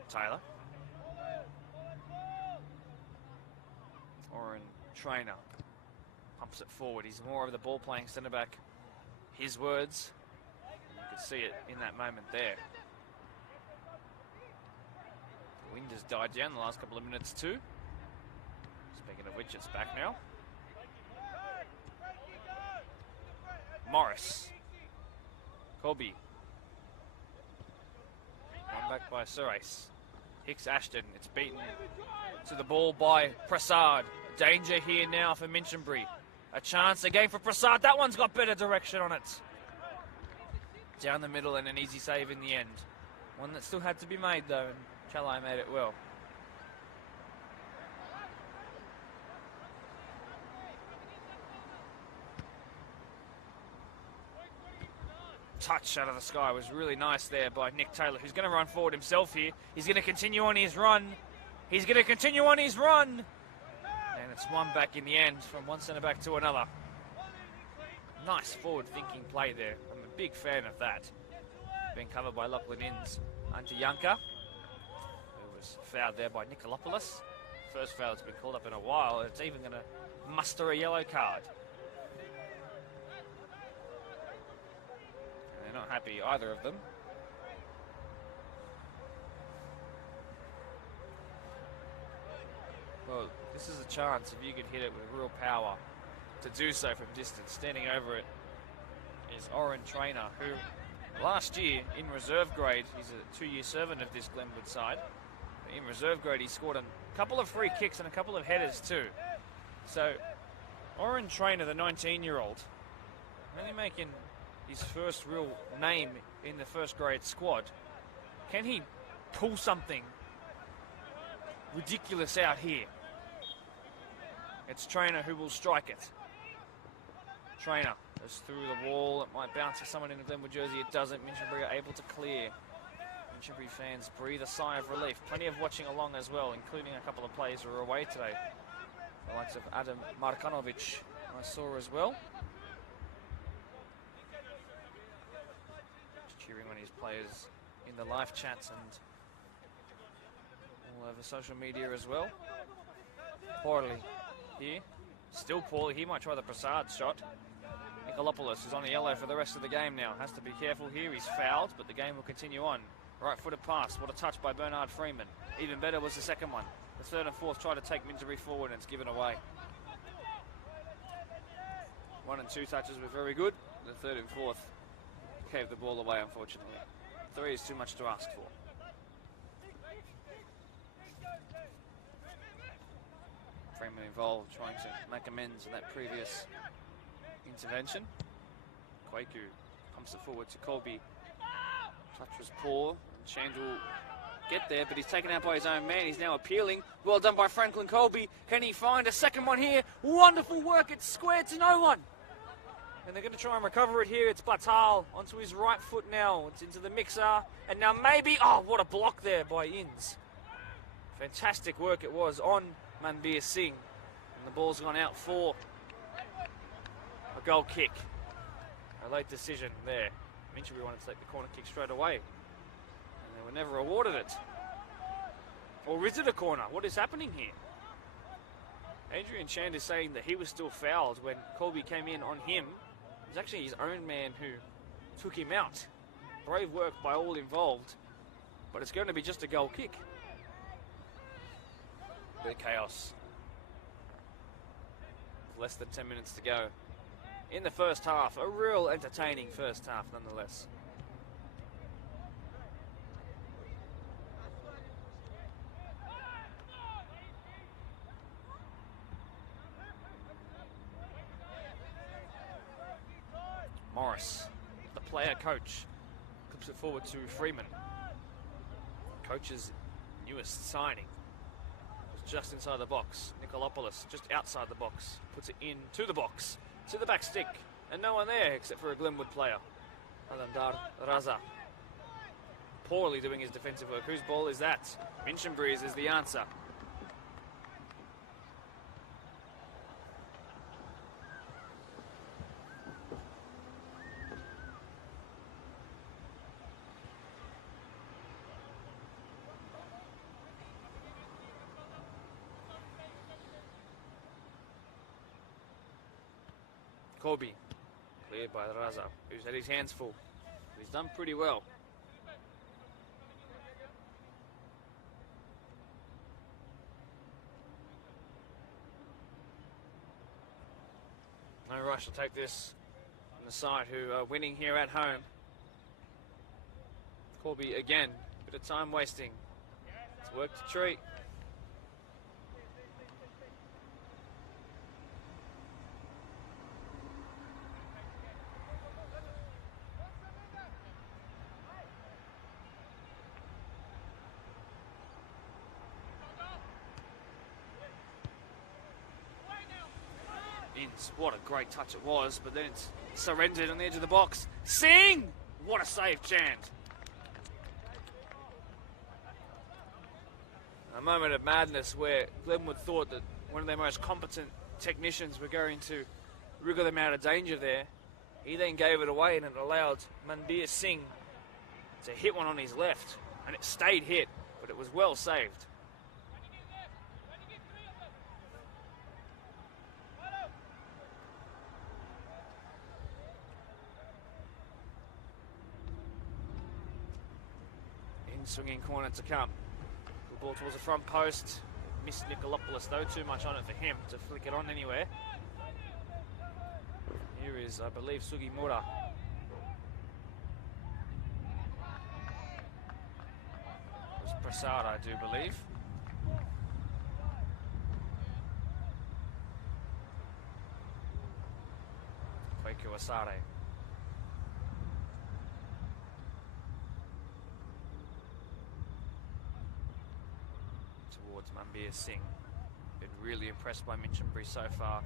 Taylor. Oren Trainer. Pumps it forward. He's more of the ball playing centre back. His words. You can see it in that moment there. The wind has died down the last couple of minutes too. Speaking of which, it's back now. Morris. Colby. back by Surace. Hicks Ashton. It's beaten to the ball by Prasad. Danger here now for Minchinbury. A chance again for Prasad. That one's got better direction on it. Down the middle and an easy save in the end. One that still had to be made though, and Chalai made it well. Touch out of the sky was really nice there by Nick Taylor, who's going to run forward himself here. He's going to continue on his run. He's going to continue on his run. And it's one back in the end from one centre back to another. Nice forward-thinking play there. I'm a big fan of that. Being covered by Lachlan Inns onto Yanka, who was fouled there by Nikolopoulos. First foul that's been called up in a while. It's even going to muster a yellow card. Not happy, either of them. Well, this is a chance if you could hit it with real power to do so from distance. Standing over it is Oren Trainer, who last year in reserve grade, he's a 2-year servant of this Glenwood side. In reserve grade, he scored a couple of free kicks and a couple of headers too. So, Oren Trainer, the 19-year-old, only making his first real name in the first grade squad. Can he pull something ridiculous out here? It's Trainer who will strike it. Trainer goes through the wall. It might bounce for someone in a Glenwood jersey. It doesn't. Minchinbury are able to clear. Minchinbury fans breathe a sigh of relief. Plenty of watching along as well, including a couple of players who are away today. The likes of Adam Markanovic I saw as well. Cheering on his players in the live chats and all over social media as well. Poorly here. Still poorly. He might try the Prasad shot. Nikolopoulos is on a yellow for the rest of the game now. Has to be careful here. He's fouled, but the game will continue on. Right-footed pass. What a touch by Bernard Freeman. Even better was the second one. The third and fourth try to take Minchinbury forward, and it's given away. 1 and 2 touches were very good. The third and fourth gave the ball away, unfortunately. 3 is too much to ask for. Freeman involved, trying to make amends in that previous intervention. Kwaku pumps it forward to Colby. Touch was poor. Shand will get there, but he's taken out by his own man. He's now appealing. Well done by Franklin Colby. Can he find a second one here? Wonderful work. It's squared to no one. And they're going to try and recover it here. It's Batal onto his right foot now. It's into the mixer. And now maybe... Oh, what a block there by Inns. Fantastic work it was on Manbir Singh. And the ball's gone out for a goal kick. A late decision there. Minchinbury wanted to take the corner kick straight away. And they were never awarded it. Or is it a corner? What is happening here? Adrian Chand is saying that he was still fouled when Colby came in on him. It was actually his own man who took him out. Brave work by all involved, but it's going to be just a goal kick. Bit of chaos. Less than 10 minutes to go in the first half. A real entertaining first half nonetheless. Morris, the player coach, clips it forward to Freeman. Coach's newest signing was just inside the box. Nikolopoulos just outside the box, puts it into the box, to the back stick, and no one there except for a Glenwood player. Alandar Raza, poorly doing his defensive work. Whose ball is that? Minchinbury's is the answer. Kobe, cleared by Raza, who's had his hands full. He's done pretty well. No rush to take this from the side who are winning here at home. Corby again Bit of time wasting. It's work to treat. What a great touch it was, but then it's surrendered on the edge of the box. Sing! What a save, Chand. A moment of madness where Glenwood thought that one of their most competent technicians were going to wriggle them out of danger there. He then gave it away and it allowed Manbir Singh to hit one on his left, and it stayed hit, but it was well saved. Swinging corner to come. Good ball towards the front post. Missed Nikolopoulos though, too much on it for him to flick it on anywhere. Here is, I believe, Sugimura. It was Prasad, I do believe. Kweku Asare. Towards Manbir Singh. Been really impressed by Minchinbury so far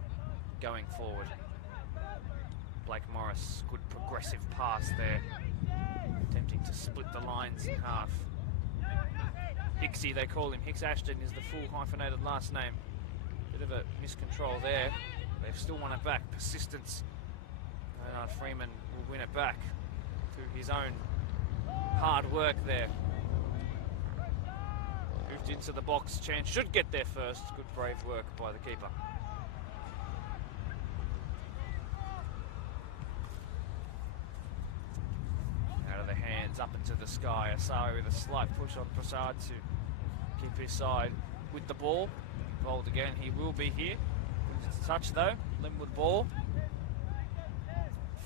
going forward. Blake Morris, good progressive pass there. Attempting to split the lines in half. Hicksy, they call him. Hicks Ashton is the full hyphenated last name. Bit of a miscontrol there. They've still won it back. Persistence. Leonard Freeman will win it back through his own hard work there. Moved into the box. Chance should get there first. Good brave work by the keeper. Out of the hands, up into the sky. Asari with a slight push on Prasad to keep his side with the ball. Involved again, he will be here. Good touch though. Glenwood ball.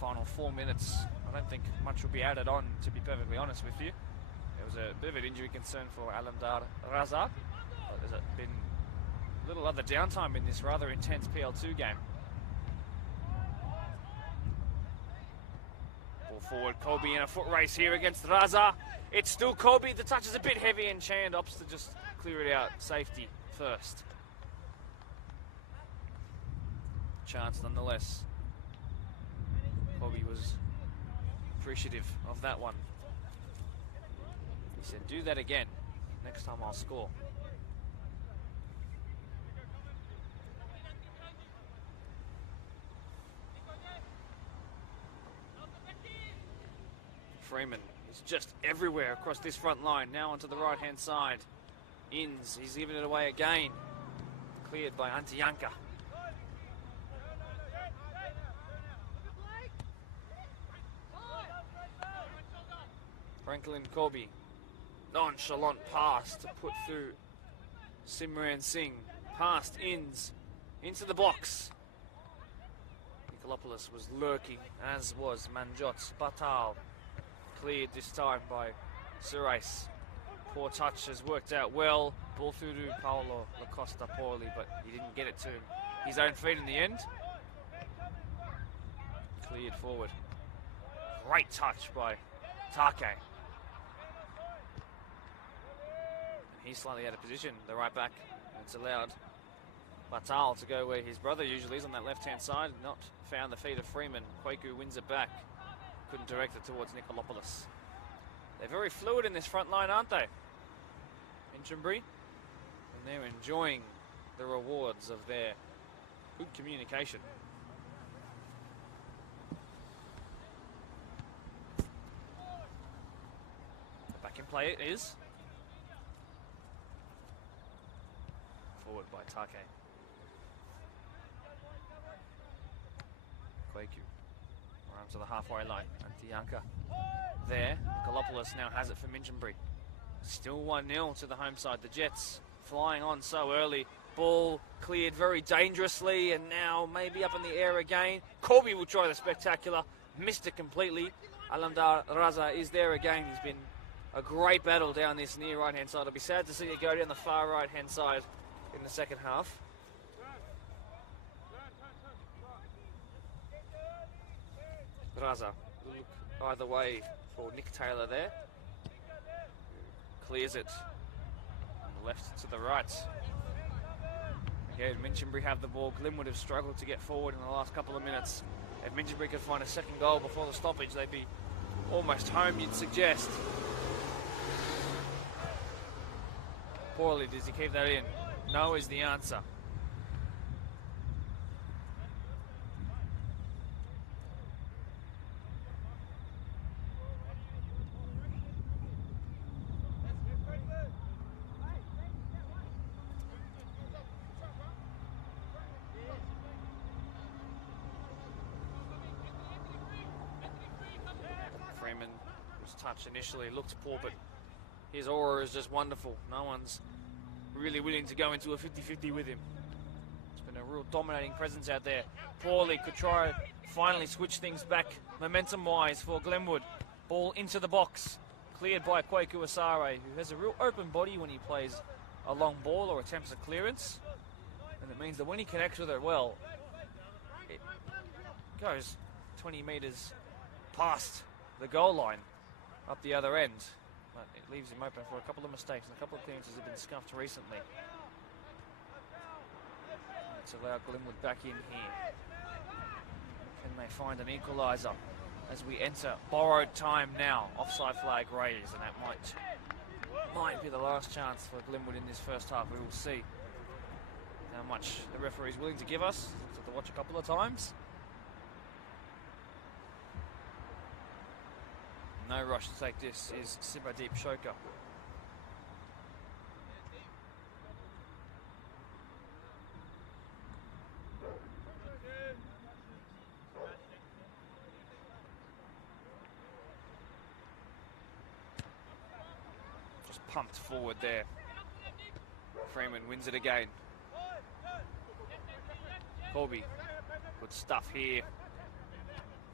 Final 4 minutes. I don't think much will be added on, to be perfectly honest with you. There was a bit of an injury concern for Alamdar Raza, but there's been a little other downtime in this rather intense PL2 game. Ball forward, Kobe in a foot race here against Raza. It's still Kobe. The touch is a bit heavy and Chand opts to just clear it out. Safety first. Chance nonetheless. Kobe was appreciative of that one. He said, do that again. Next time I'll score. Freeman is just everywhere across this front line. Now onto the right hand side. Inns, he's giving it away again. Cleared by Antiyanka. Franklin Kobe, nonchalant pass to put through Simran Singh. Past Inns into the box. Nikolopoulos was lurking, as was Manjot Batal. Cleared this time by Surais. Poor touch has worked out well. Ball through to Paolo Lacosta poorly, but he didn't get it to his own feet in the end. Cleared forward. Great touch by Take. He's slightly out of position, the right back. It's allowed Batal to go where his brother usually is on that left-hand side. Not found the feet of Freeman. Kweku wins it back. Couldn't direct it towards Nikolopoulos. They're very fluid in this front line, aren't they? Minchinbury. And they're enjoying the rewards of their good communication. Back in play it is. Forward by Take. Kweku. Around to the halfway line. Antiyanka there. Galopoulos now has it for Minchinbury. Still 1-0 to the home side. The Jets flying on so early. Ball cleared very dangerously and now maybe up in the air again. Corby will try the spectacular. Missed it completely. Alamdar Raza is there again. He's been a great battle down this near right-hand side. It'll be sad to see it go down the far right-hand side in the second half. Raza will look either way for Nick Taylor there. Clears it from the left to the right. Again, Minchinbury have the ball. Glenwood have struggled to get forward in the last couple of minutes. If Minchinbury could find a second goal before the stoppage, they'd be almost home, you'd suggest. Poorly, does he keep that in? No is the answer. Freeman was touched initially, looked poor, but his aura is just wonderful. No one's really willing to go into a 50-50 with him. It's been a real dominating presence out there. Poorly could try finally switch things back momentum-wise for Glenwood. Ball into the box, cleared by Kwaku Asare, who has a real open body when he plays a long ball or attempts a clearance. And it means that when he connects with it well, it goes 20 metres past the goal line up the other end. But it leaves him open for a couple of mistakes, and a couple of clearances have been scuffed recently. Let's allow Glenwood back in here. Can they find an equaliser as we enter borrowed time now? Offside flag raised, and that might be the last chance for Glenwood in this first half. We will see how much the referee is willing to give us. We'll have to watch a couple of times. No rush to take this is Sibadeep Shoka. Just pumped forward there. Freeman wins it again. Colby, good stuff here.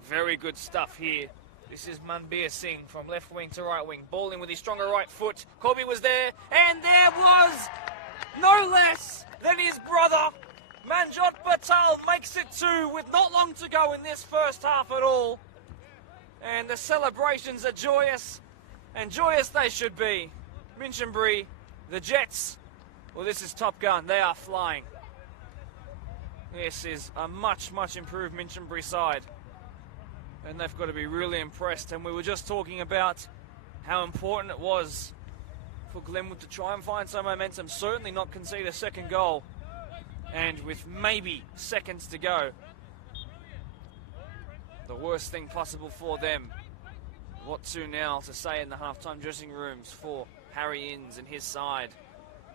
Very good stuff here. This is Manbir Singh from left wing to right wing. Ball in with his stronger right foot. Corby was there, and there was no less than his brother. Manjot Patel makes it 2 with not long to go in this first half at all. And the celebrations are joyous, and joyous they should be. Minchinbury, the Jets, well, this is Top Gun. They are flying. This is a much, much improved Minchinbury side. And they've got to be really impressed. And we were just talking about how important it was for Glenwood to try and find some momentum. Certainly not concede a second goal. And with maybe seconds to go, the worst thing possible for them. What to now to say in the halftime dressing rooms for Harry Inns and his side.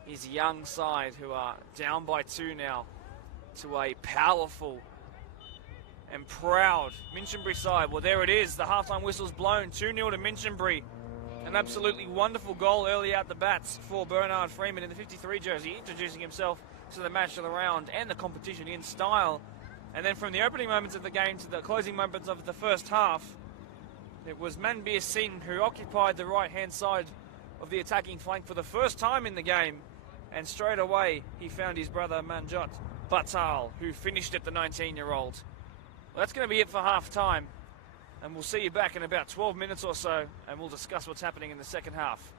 His young side, who are down by 2 now, to a powerful and proud Minchinbury side. Well, there it is. The halftime whistle's blown. 2-0 to Minchinbury. An absolutely wonderful goal early out the bats for Bernard Freeman in the 53 jersey, introducing himself to the match of the round and the competition in style. And then from the opening moments of the game to the closing moments of the first half, it was Manbir Singh who occupied the right-hand side of the attacking flank for the first time in the game. And straight away, he found his brother Manjot Patel, who finished it, the 19-year-old. Well, that's going to be it for half-time, and we'll see you back in about 12 minutes or so, and we'll discuss what's happening in the second half.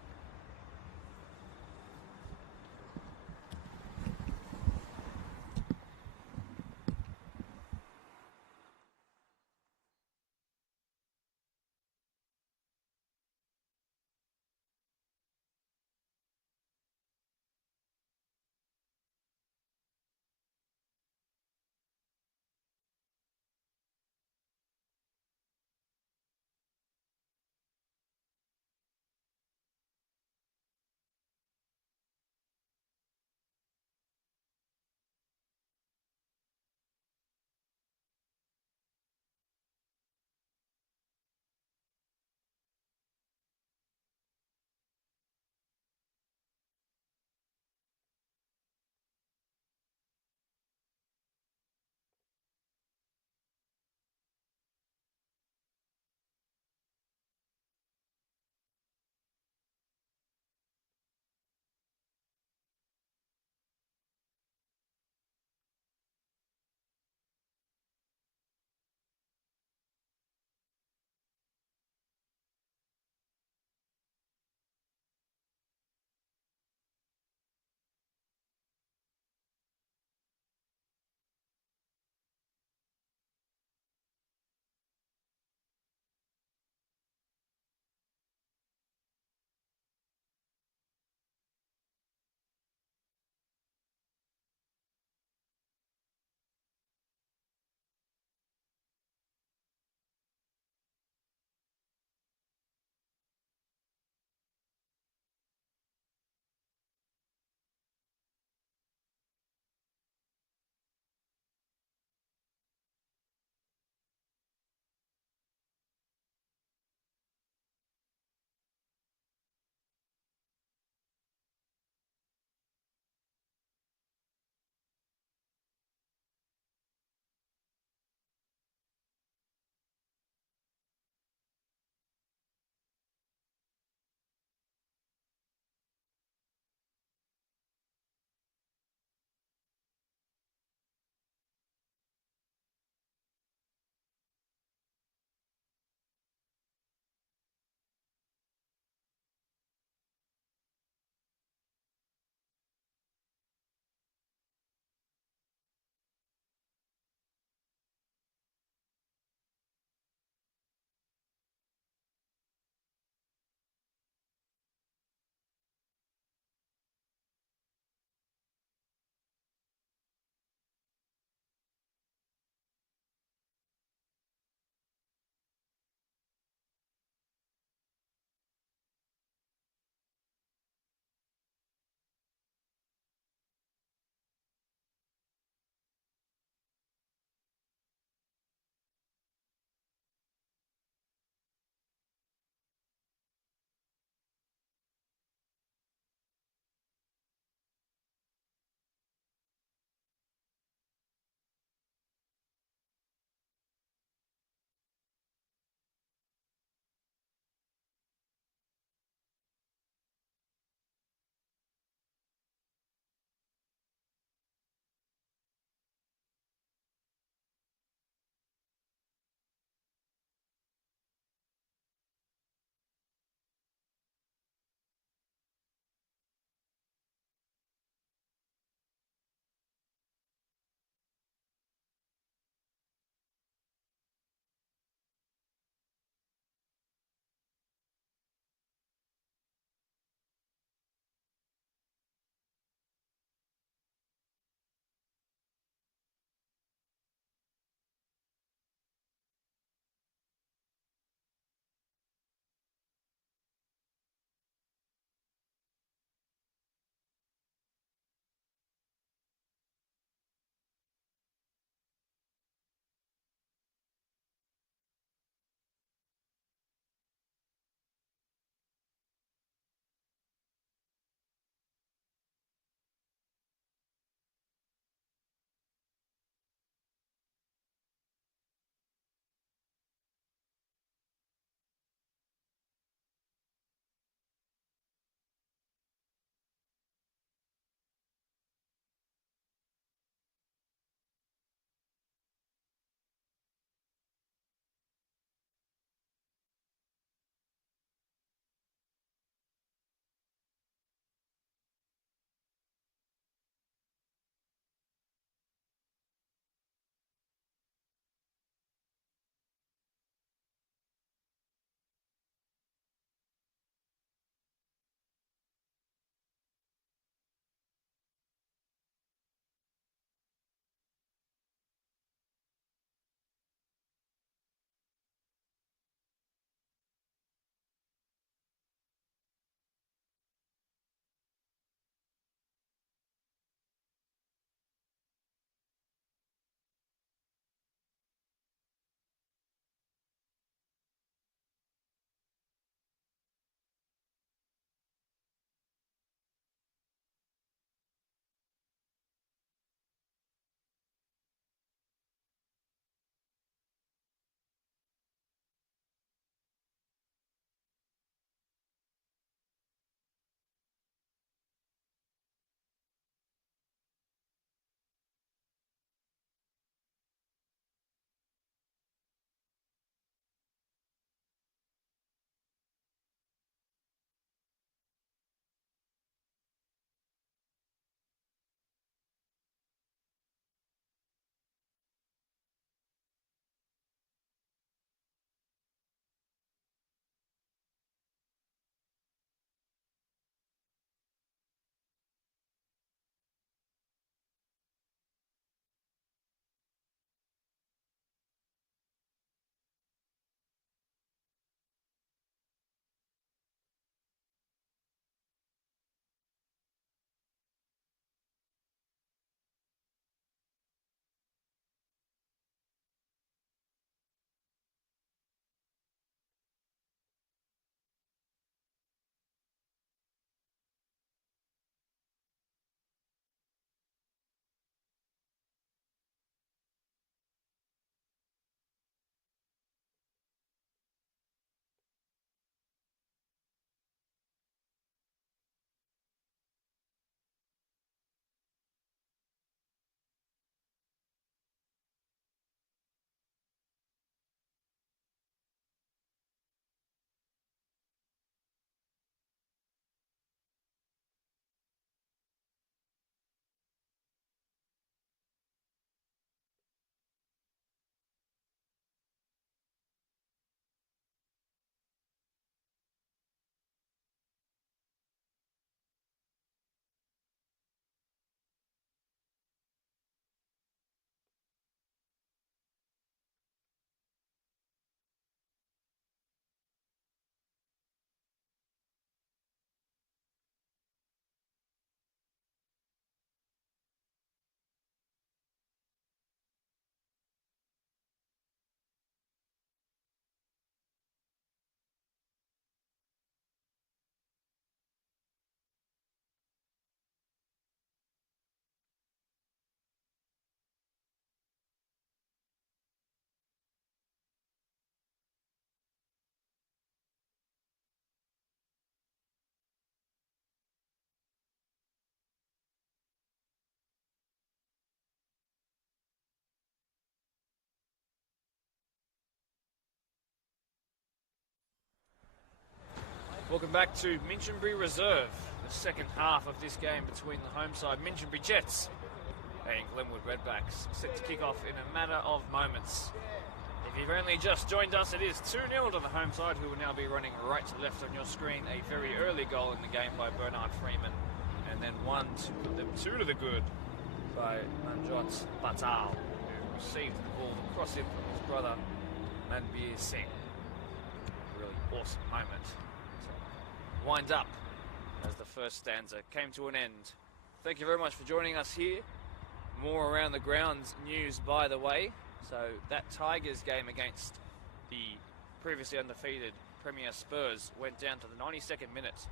Welcome back to Minchinbury Reserve, the second half of this game between the home side Minchinbury Jets and Glenwood Redbacks, set to kick off in a matter of moments. If you've only just joined us, it is 2-0 to the home side, who will now be running right to left on your screen. A very early goal in the game by Bernard Freeman, and then one to put them 2 to the good by Manjot Patel, who received the ball across him from his brother Manbir Singh. Really awesome moment to wind up as the first stanza came to an end. Thank you very much for joining us here. More around the grounds news, by the way. So that Tigers game against the previously undefeated Premier Spurs went down to the 92nd minute.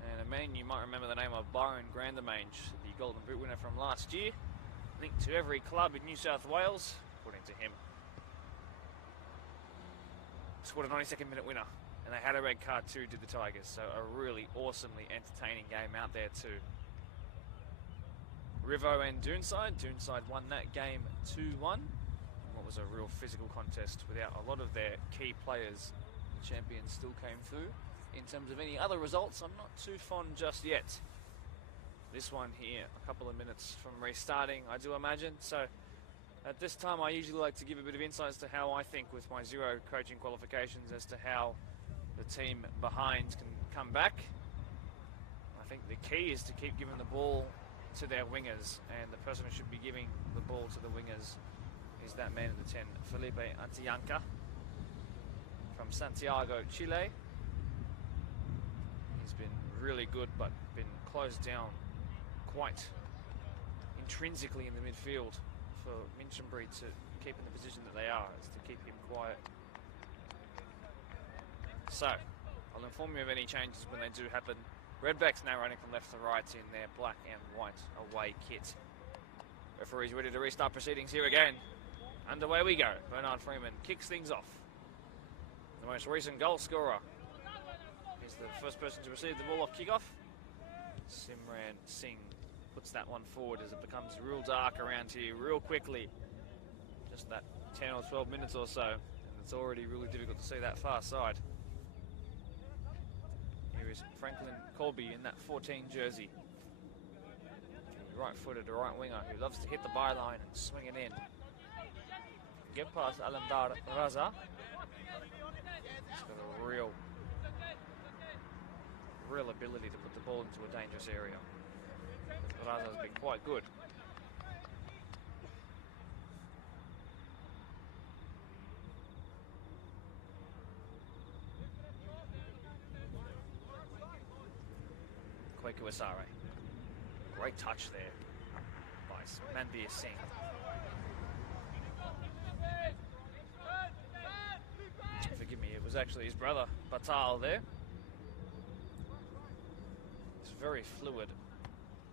And a man you might remember the name of, Byron Grandamange, the Golden Boot winner from last year, linked to every club in New South Wales, according to him, scored a 92nd minute winner. And they had a red card too, did the Tigers. So a really awesomely entertaining game out there too. Rivo and Doonside. Doonside won that game 2-1. What was a real physical contest without a lot of their key players. The champions still came through. In terms of any other results, I'm not too fond just yet. This one here, a couple of minutes from restarting, I do imagine. So at this time, I usually like to give a bit of insight as to how I think with my zero coaching qualifications as to how the team behind can come back. I think the key is to keep giving the ball to their wingers, and the person who should be giving the ball to the wingers is that man in the 10, Felipe Antianca from Santiago, Chile. He's been really good, but been closed down quite intrinsically in the midfield for Minchinbury to keep in the position that they are, is to keep him quiet. So, I'll inform you of any changes when they do happen. Redbacks now running from left to right in their black and white away kit. Referee's ready to restart proceedings here again. Underway we go. Bernard Freeman kicks things off. The most recent goal scorer is the first person to receive the ball off kickoff. Simran Singh puts that one forward as it becomes real dark around here real quickly. Just that 10 or 12 minutes or so, and it's already really difficult to see that far side. Here is Franklin Colby in that 14 jersey. Right-footed right winger who loves to hit the byline and swing it in. Get past Alamdar Raza. He's got a real ability to put the ball into a dangerous area. Raza's been quite good. Kwaku Asare. Great touch there by Manbir Singh. Forgive me, it was actually his brother, Batal, there. It's very fluid.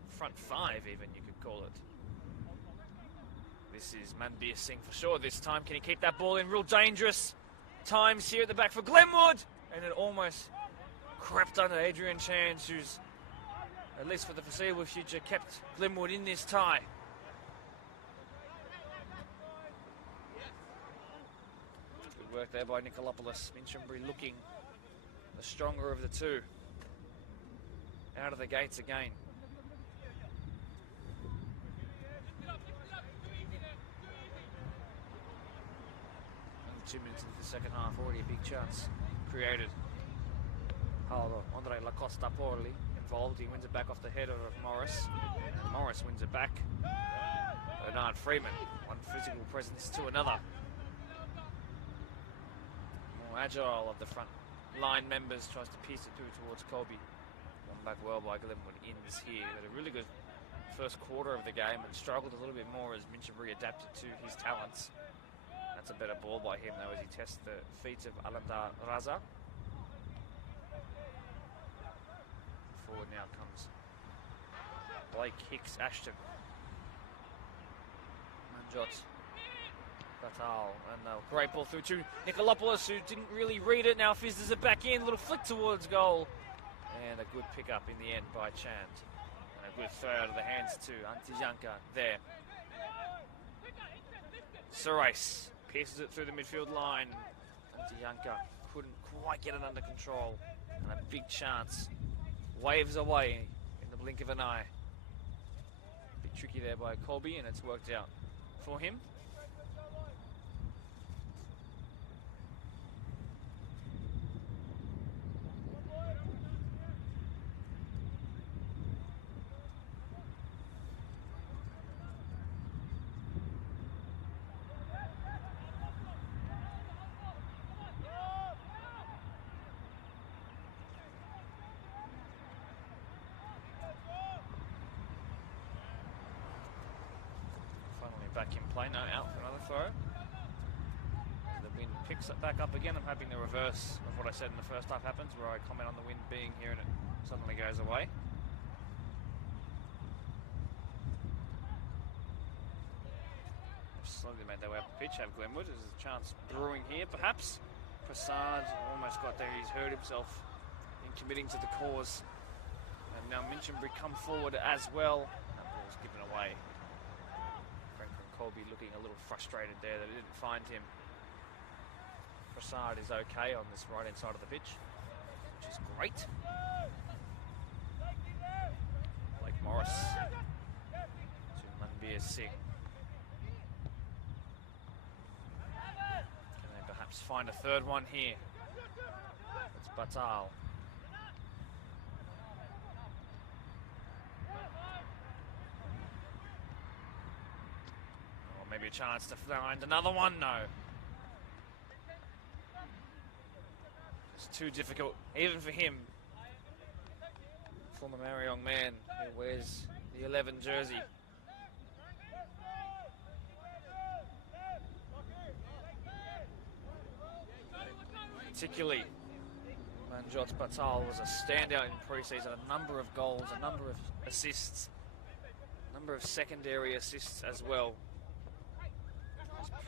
Front five, even, you could call it. This is Manbir Singh for sure this time. Can he keep that ball in? Real dangerous times here at the back for Glenwood. And it almost crept under Adrian Chance, who's, at least for the foreseeable future, kept Glenwood in this tie. Good work there by Nicolopoulos. Minchinbury looking the stronger of the two. Out of the gates again. Only 2 minutes into the second half, already a big chance created. Andre Lacosta Porli involved. He wins it back off the head of Morris. Morris wins it back. Bernard Freeman, one physical presence to another. More agile of the front line members, tries to piece it through towards Colby. Won back well by Glenwood Inns here. Had a really good first quarter of the game and struggled a little bit more as Minchinbury adapted to his talents. That's a better ball by him though as he tests the feet of Alamdar Raza. Forward now comes Blake Hicks Ashton. Manjot Batal, and a great ball through to Nicolopoulos, who didn't really read it. Now fizzes it back in, little flick towards goal. And a good pick up in the end by Chant. And a good throw out of the hands to Antijanka there. Sarais pierces it through the midfield line. Antijanka couldn't quite get it under control. And a big chance waves away in the blink of an eye. Bit tricky there by Colby, and it's worked out for him. Back in play, no, out for another throw. The wind picks it back up again. I'm hoping the reverse of what I said in the first half happens, where I comment on the wind being here and it suddenly goes away. They've slowly made their way up the pitch, have Glenwood. There's a chance brewing here, perhaps. Prasad almost got there. He's hurt himself in committing to the cause. And now Minchinbury come forward as well. That ball's given away. Colby looking a little frustrated there that it didn't find him. Prasad is okay on this right-hand side of the pitch, which is great. Blake Morris to Manbir Singh. Can they perhaps find a third one here? It's Batal. Maybe a chance to find another one. No. It's too difficult, even for him. Former Mariong man who wears the 11 jersey. Particularly, Manjot Patel was a standout in pre-season. A number of goals, a number of assists, a number of secondary assists as well.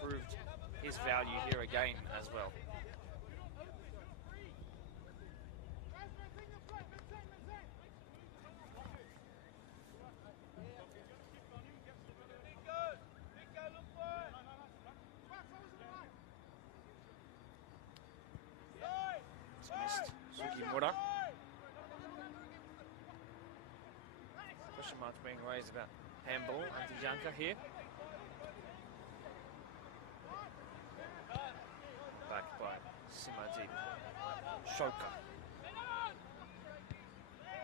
Proved his value here again as well. It's missed. Sukimura. Question marks being raised about handball. Anti-Yanka here. Back by Simadip. Shoka.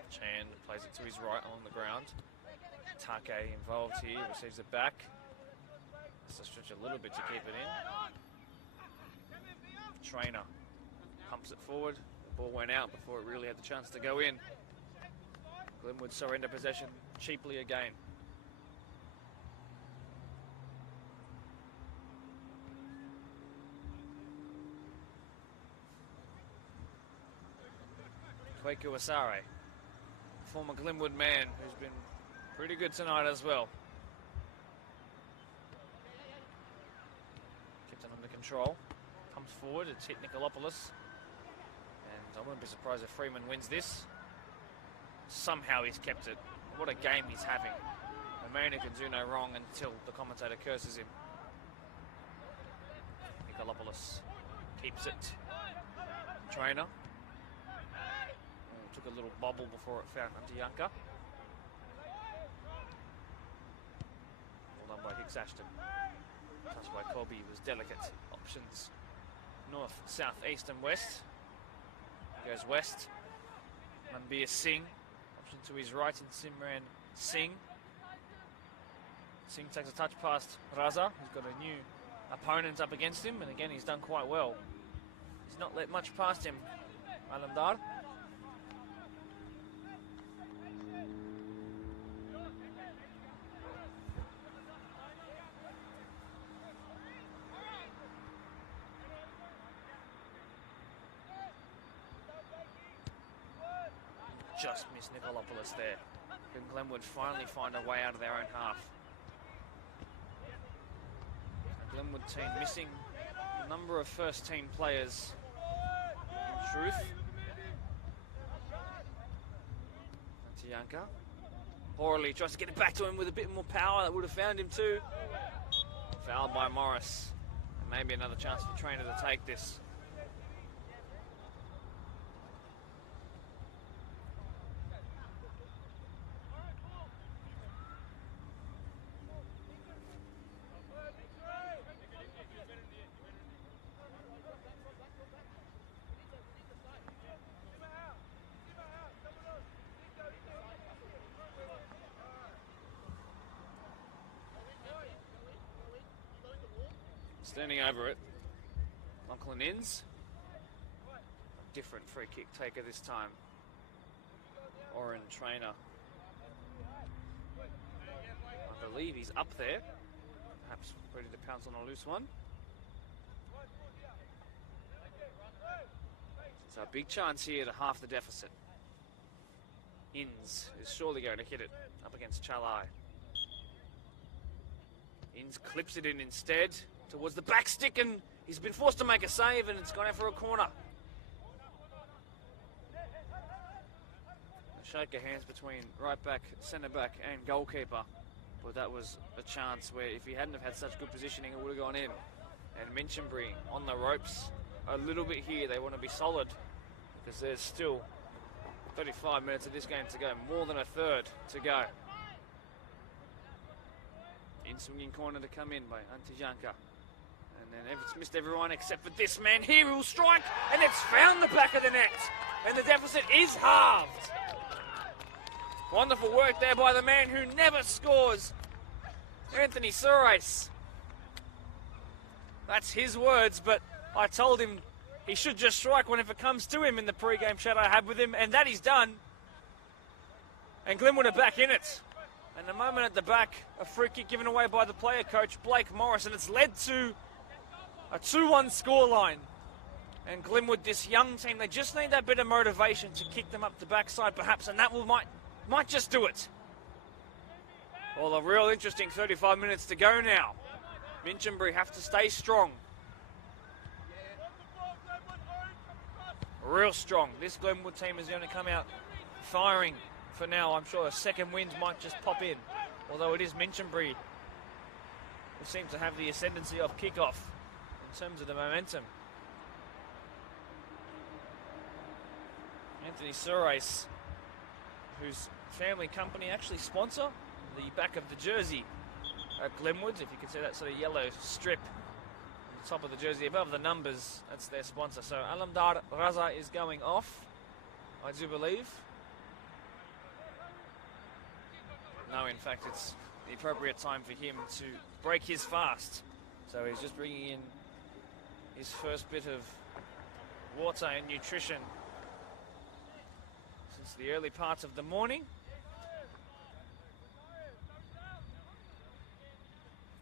Chan plays it to his right along the ground. Take involved here, receives it back. Has to stretch a little bit to keep it in. Trainer pumps it forward. The ball went out before it really had the chance to go in. Glenwood surrender possession cheaply again. Kweku Asare, former Glenwood man who's been pretty good tonight as well. Kept it under control. Comes forward, it's hit Nikolopoulos. And I wouldn't be surprised if Freeman wins this. Somehow he's kept it. What a game he's having. A man who can do no wrong until the commentator curses him. Nikolopoulos keeps it. Trainer. Took a little bobble before it found Antiyanka. Well done by Hicks Ashton. Touched by Colby was delicate. Options north, south, east and west. Goes west. Manbir Singh. Option to his right in Simran Singh. Singh takes a touch past Raza. He's got a new opponent up against him, and again he's done quite well. He's not let much past him, Alamdar. Just missed Nikolopoulos there. Can Glenwood finally find a way out of their own half? The Glenwood team missing a number of first team players in truth. Antiyanka. Horley tries to get it back to him with a bit more power. That would have found him too. Fouled by Morris. And maybe another chance for Trainer to take this. Standing over it, Lachlan Inns. A different free kick taker this time. Oren Trainer. I believe he's up there. Perhaps ready to pounce on a loose one. So a big chance here to half the deficit. Inns is surely going to hit it up against Chalai. Inns clips it in instead towards the back stick, and he's been forced to make a save, and it's gone out for a corner. A shake of hands between right back, centre back and goalkeeper. But that was a chance where if he hadn't have had such good positioning, it would have gone in. And Minchinbury on the ropes a little bit here. They want to be solid because there's still 35 minutes of this game to go, more than a third to go. In swinging corner to come in by Antijanka. And then it's missed everyone except for this man here who will strike, and it's found the back of the net. And the deficit is halved. Wonderful work there by the man who never scores, Anthony Surais. That's his words, but I told him he should just strike whenever it comes to him in the pre-game chat I had with him, and that he's done. And Glenwood are back in it. And the moment at the back, a free kick given away by the player coach, Blake Morris, and it's led to a 2-1 scoreline. And Glenwood, this young team, they just need that bit of motivation to kick them up the backside perhaps, and that might just do it. Well, a real interesting 35 minutes to go now. Minchinbury have to stay strong. Real strong. This Glenwood team is going to come out firing for now. I'm sure a second wind might just pop in. Although it is Minchinbury who seem to have the ascendancy of kickoff in terms of the momentum. Anthony Surais, whose family company actually sponsor the back of the jersey at Glenwood. If you can see that sort of yellow strip on the top of the jersey above the numbers, that's their sponsor. So Alamdar Raza is going off, I do believe. No, in fact, it's the appropriate time for him to break his fast. So he's just bringing in his first bit of water and nutrition since the early parts of the morning.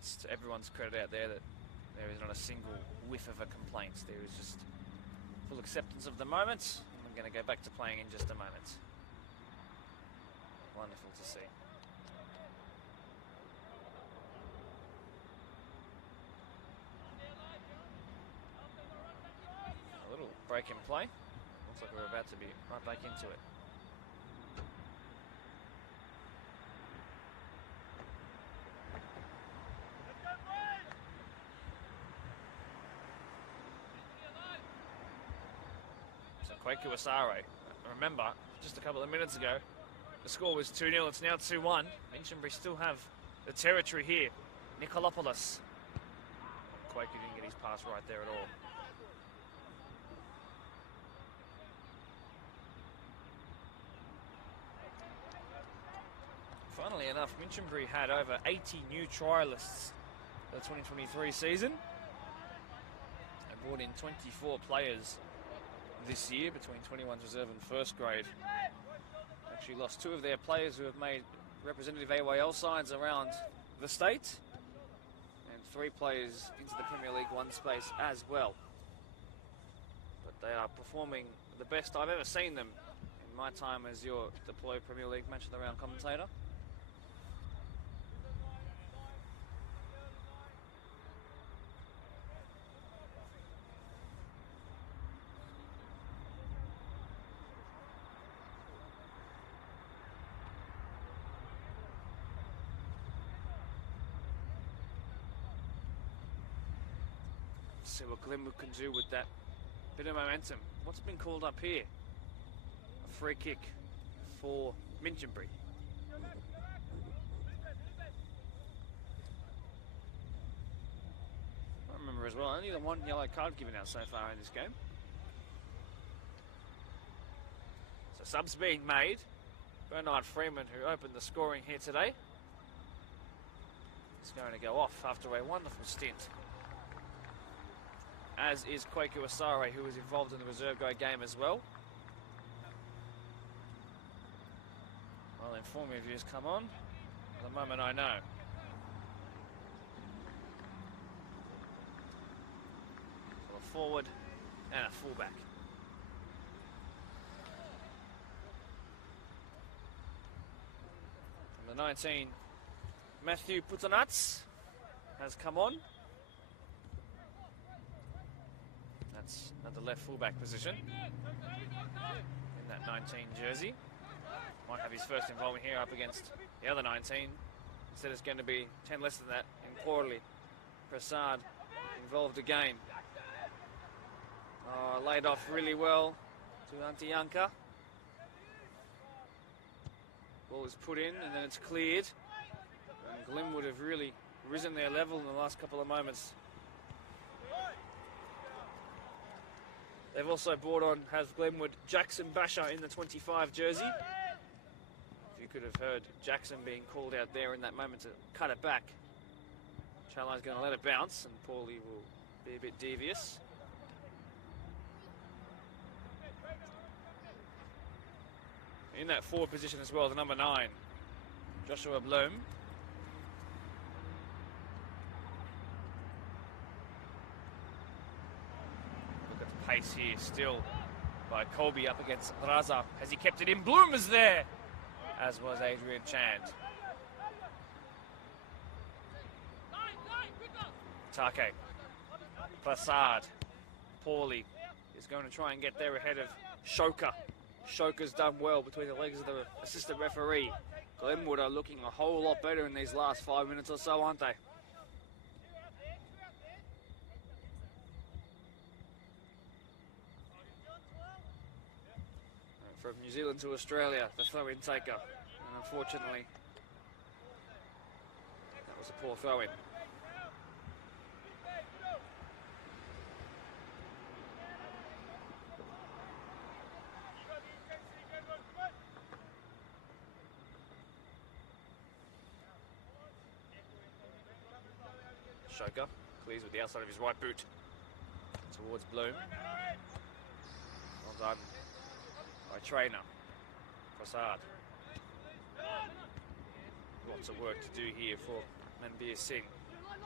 It's to everyone's credit out there that there is not a single whiff of a complaint. There is just full acceptance of the moment. And we're going to go back to playing in just a moment. Wonderful to see. A little break in play. Looks like we're about to be right back into it. Kwaku Asare. Remember, just a couple of minutes ago, the score was 2-0. It's now 2-1. Minchinbury still have the territory here. Nikolopoulos. Kwaku didn't get his pass right there at all. Funnily enough, Minchinbury had over 80 new trialists for the 2023 season. They brought in 24 players this year between 21's reserve and first grade. Actually lost 2 of their players who have made representative AYL sides around the state, and 3 players into the Premier League 1 space as well. But they are performing the best I've ever seen them in my time as your deployed Premier League match of the round commentator. See what Glenwood can do with that bit of momentum. What's been called up here? A free kick for Minchinbury. I remember as well, only the 1 yellow card given out so far in this game. So subs being made. Bernard Freeman, who opened the scoring here today, is going to go off after a wonderful stint as is Kwaku Asare, who was involved in the reserve grade game as well. Well, inform reviews come on. At the moment, I know. So a forward and a fullback. From the 19, Matthew Putanats has come on. That's at the left fullback position in that 19 jersey. Might have his first involvement here up against the other 19. Instead it's going to be 10 less than that in Porley. Prasad involved again. Laid off really well to Antiyanka. Ball is put in and then it's cleared. And Glenwood have really risen their level in the last couple of moments. They've also brought on, has Glenwood, Jackson Basher in the 25 jersey. If you could have heard Jackson being called out there in that moment to cut it back. Charlie's going to let it bounce and Paulie will be a bit devious. In that forward position as well, the number 9, Joshua Bloom. Look at the pace here still by Colby up against Raza. Has he kept it in? Bloom is there, as was Adrian Chand. Take. Prasad. Paulie is going to try and get there ahead of Shoka. Shoka's done well between the legs of the assistant referee. Glenwood are looking a whole lot better in these last 5 minutes or so, aren't they? From New Zealand to Australia, the throw-in taker. And unfortunately, that was a poor throw-in. Shoka clears with the outside of his right boot towards Bloom. Well done by trainer Prasad. Lots of work to do here for Manbir Singh. And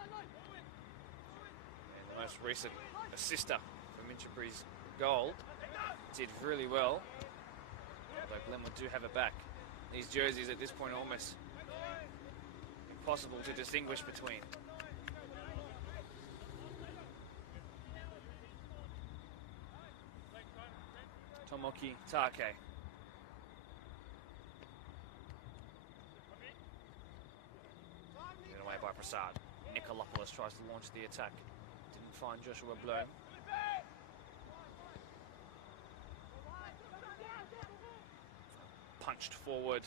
the most recent assister for Minchinbury's goal did really well. Although Glenwood do have it back. These jerseys at this point are almost impossible to distinguish between. Tomoki Take. Given away by Prasad. Nikolopoulos tries to launch the attack. Didn't find Joshua Bloom. Punched forward.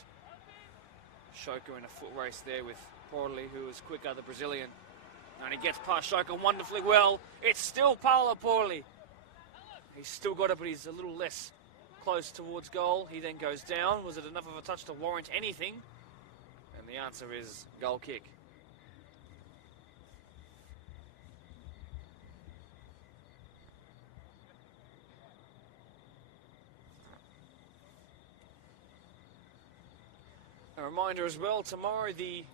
Shoka in a foot race there with Porley, who was quicker, the Brazilian. And he gets past Shoka wonderfully well. It's still Paolo Porley. He's still got it, but he's a little less close towards goal. He then goes down. Was it enough of a touch to warrant anything? And the answer is goal kick. A reminder as well, tomorrow the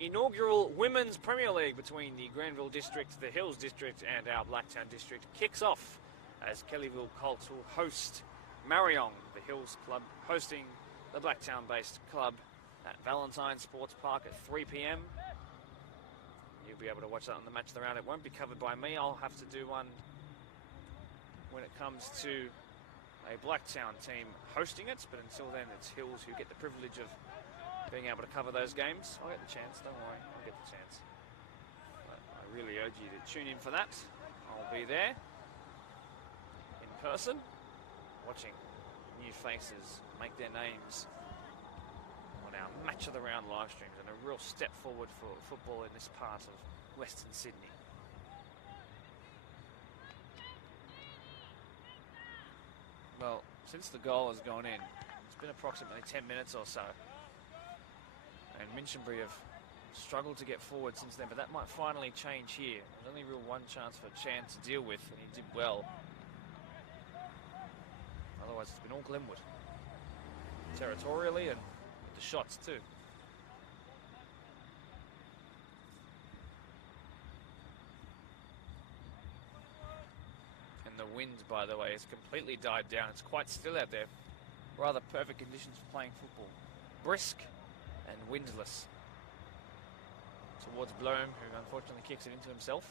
inaugural Women's Premier League between the Granville District, the Hills District and our Blacktown District kicks off as Kellyville Colts will host Marion, the Hills Club, hosting the Blacktown-based club at Valentine Sports Park at 3 p.m. You'll be able to watch that on the Match of the Round. It won't be covered by me. I'll have to do one when it comes to a Blacktown team hosting it, but until then it's Hills who get the privilege of being able to cover those games. I'll get the chance, don't worry, I'll get the chance. But I really urge you to tune in for that. I'll be there in person, watching new faces make their names on our Match of the Round live streams, and a real step forward for football in this part of Western Sydney. Well, since the goal has gone in, it's been approximately 10 minutes or so. And Minchinbury have struggled to get forward since then, but that might finally change here. There's only real one chance for Chan to deal with, and he did well. Otherwise, it's been all Glenwood. Territorially and with the shots too. And the wind, by the way, has completely died down. It's quite still out there. Rather perfect conditions for playing football. Brisk and windless. Towards Bloom, who unfortunately kicks it into himself.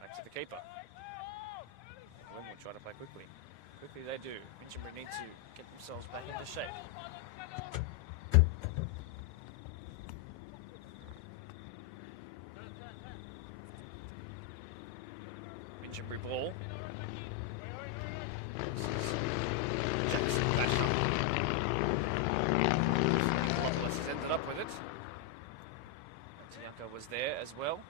Back to the keeper. Glenwood try to play quickly. Quickly they do. Minchinbury need to get themselves back into shape. Minchinbury ball. Jackson Basher. Lopeless has ended up with it. Tianka was there as well.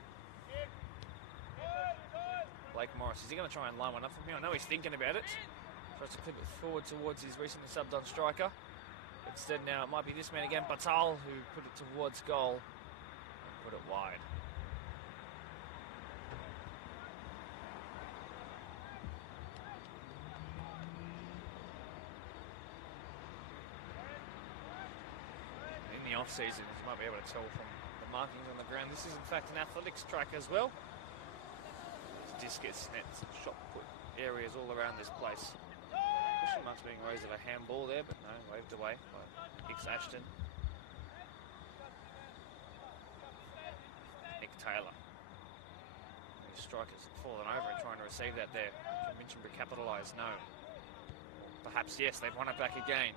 Blake Morris, is he going to try and line one up from here? I know he's thinking about it. Tries to clip it forward towards his recently subbed on striker. Instead now it might be this man again, Batal, who put it towards goal and put it wide. In the off-season, you might be able to tell from the markings on the ground, this is in fact an athletics track as well. There's discus, nets, and shot put areas all around this place. Question marks being raised at a handball there, but no, waved away by Hicks Ashton. Nick Taylor. His strikers have fallen over and trying to receive that there. Can Minchinbury capitalise? No. Perhaps yes, they've won it back again.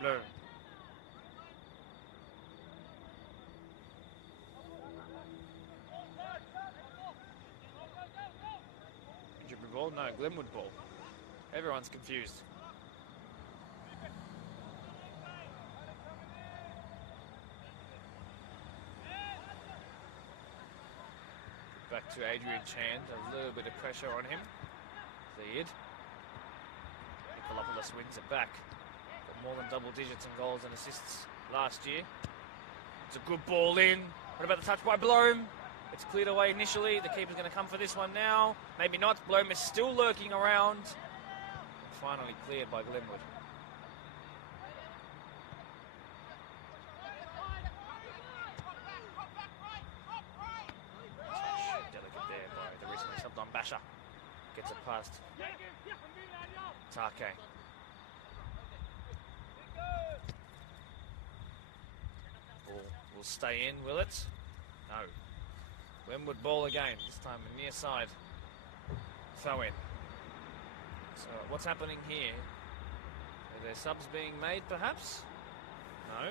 Bloom. Minchinbury ball? No, Glenwood ball. Everyone's confused. Back to Adrian Chand, a little bit of pressure on him. Zayed. Nikolopoulos wins it back. Got more than double digits in goals and assists last year. It's a good ball in. What about the touch by Bloom? It's cleared away initially. The keeper's going to come for this one now. Maybe not. Bloom is still lurking around. Finally cleared by Glenwood. Delicate there by the recently subbed on Basher. Gets it past Take. Ball will stay in, will it? No. Glenwood ball again, this time a near side. Throw in. So what's happening here? Are there subs being made perhaps? No.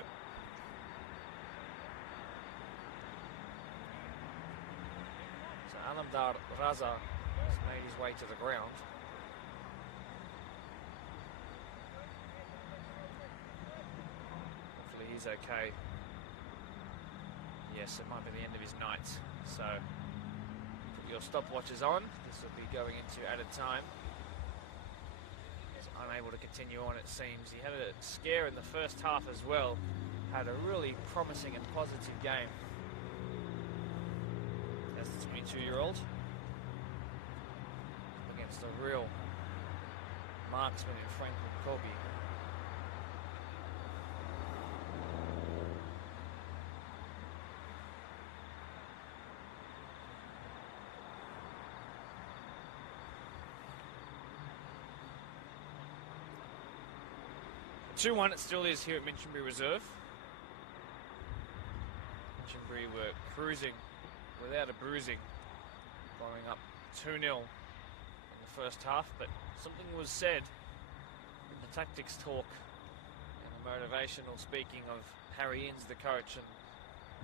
So Alamdar Raza has made his way to the ground. Hopefully he's okay. Yes, it might be the end of his night. So put your stopwatches on. This will be going into added time. Unable to continue on, it seems. He had a scare in the first half as well. Had a really promising and positive game. That's the 22-year-old. Against a real marksman in Franklin Colby. It still is here at Minchinbury Reserve. Minchinbury were cruising without a bruising, following up 2-0 in the first half, but something was said in the tactics talk and the motivational speaking of Harry Inns, the coach, and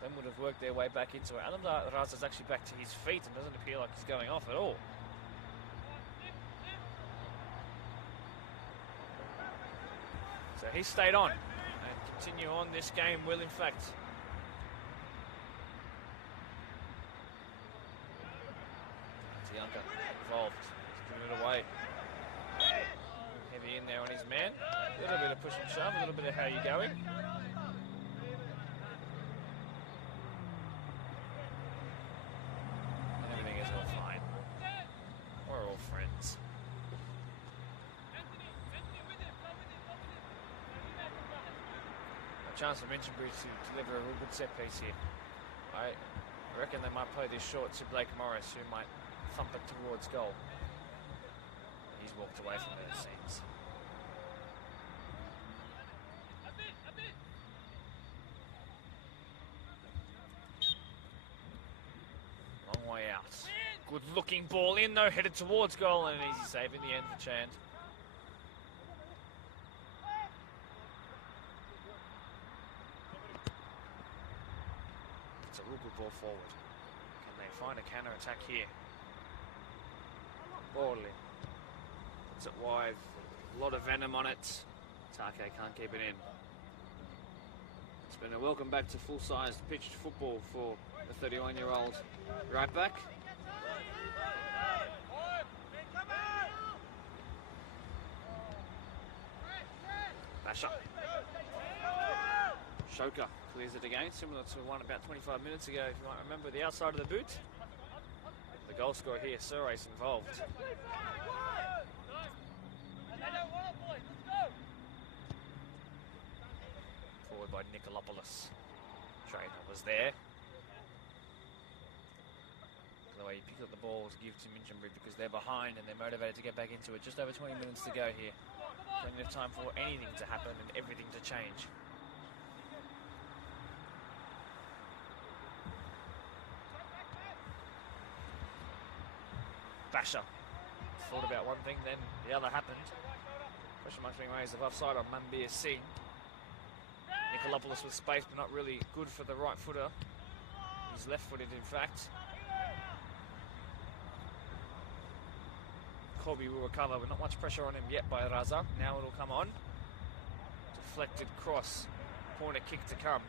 then would have worked their way back into it. Adam Raz is actually back to his feet and doesn't appear like he's going off at all. So he stayed on and continue on this game will in fact. Tianka involved. He's giving it away. Heavy in there on his man. A little bit of push and shove, a little bit of how you going. chance for Minchinbury to deliver a real good set piece here. I reckon they might play this short to Blake Morris, who might thump it towards goal. He's walked away from it, it seems. Long way out. Good looking ball in though, headed towards goal, and an easy save in the end for Chand. It's a real good ball forward. Can they find a counter attack here? Broadly. Puts it wide. A lot of venom on it. Take can't keep it in. It's been a welcome back to full-sized pitched football for the 31-year-old right back. Basher. Shoka clears it again, similar to one about 25 minutes ago, if you might remember, the outside of the boot. The goal scorer here, Surace involved. Forward by Nicolopoulos. Trainer was there. The way he picked up the ball to give to Minchinbury because they're behind and they're motivated to get back into it. Just over 20 minutes to go here. Plenty of time for anything to happen and everything to change. Basher thought about one thing, then the other happened. Question marks being raised of offside on Mambir C. Nicolopoulos with space, but not really good for the right footer. He's left-footed, in fact. Corby will recover, but not much pressure on him yet by Raza. Now it'll come on. Deflected cross. Corner kick to come.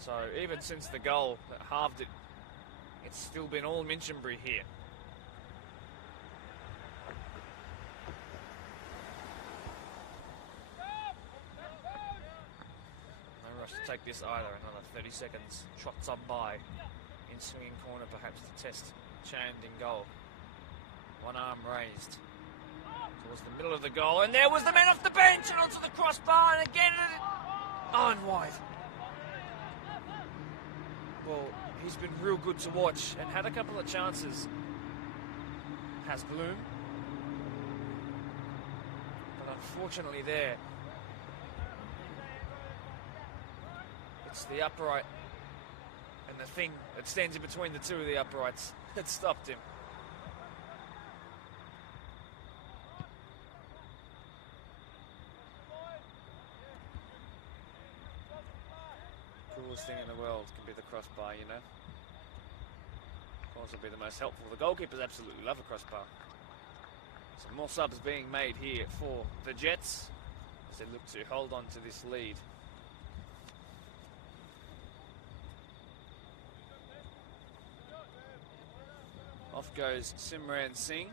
So even since the goal that halved it, it's still been all Minchinbury here. No rush to take this either. Another 30 seconds. Trots on by. In swinging corner perhaps to test Chand in goal. One arm raised towards the middle of the goal, and there was the man off the bench and onto the crossbar, and again on wide. Well, he's been real good to watch and had a couple of chances. Has Bloom, but unfortunately there it's the upright and the thing that stands in between the two of the uprights that stopped him. Coolest thing in the world can be the crossbar, you know. Of course, it'll be the most helpful. The goalkeepers absolutely love a crossbar. Some more subs being made here for the Jets as they look to hold on to this lead. Off goes Simran Singh.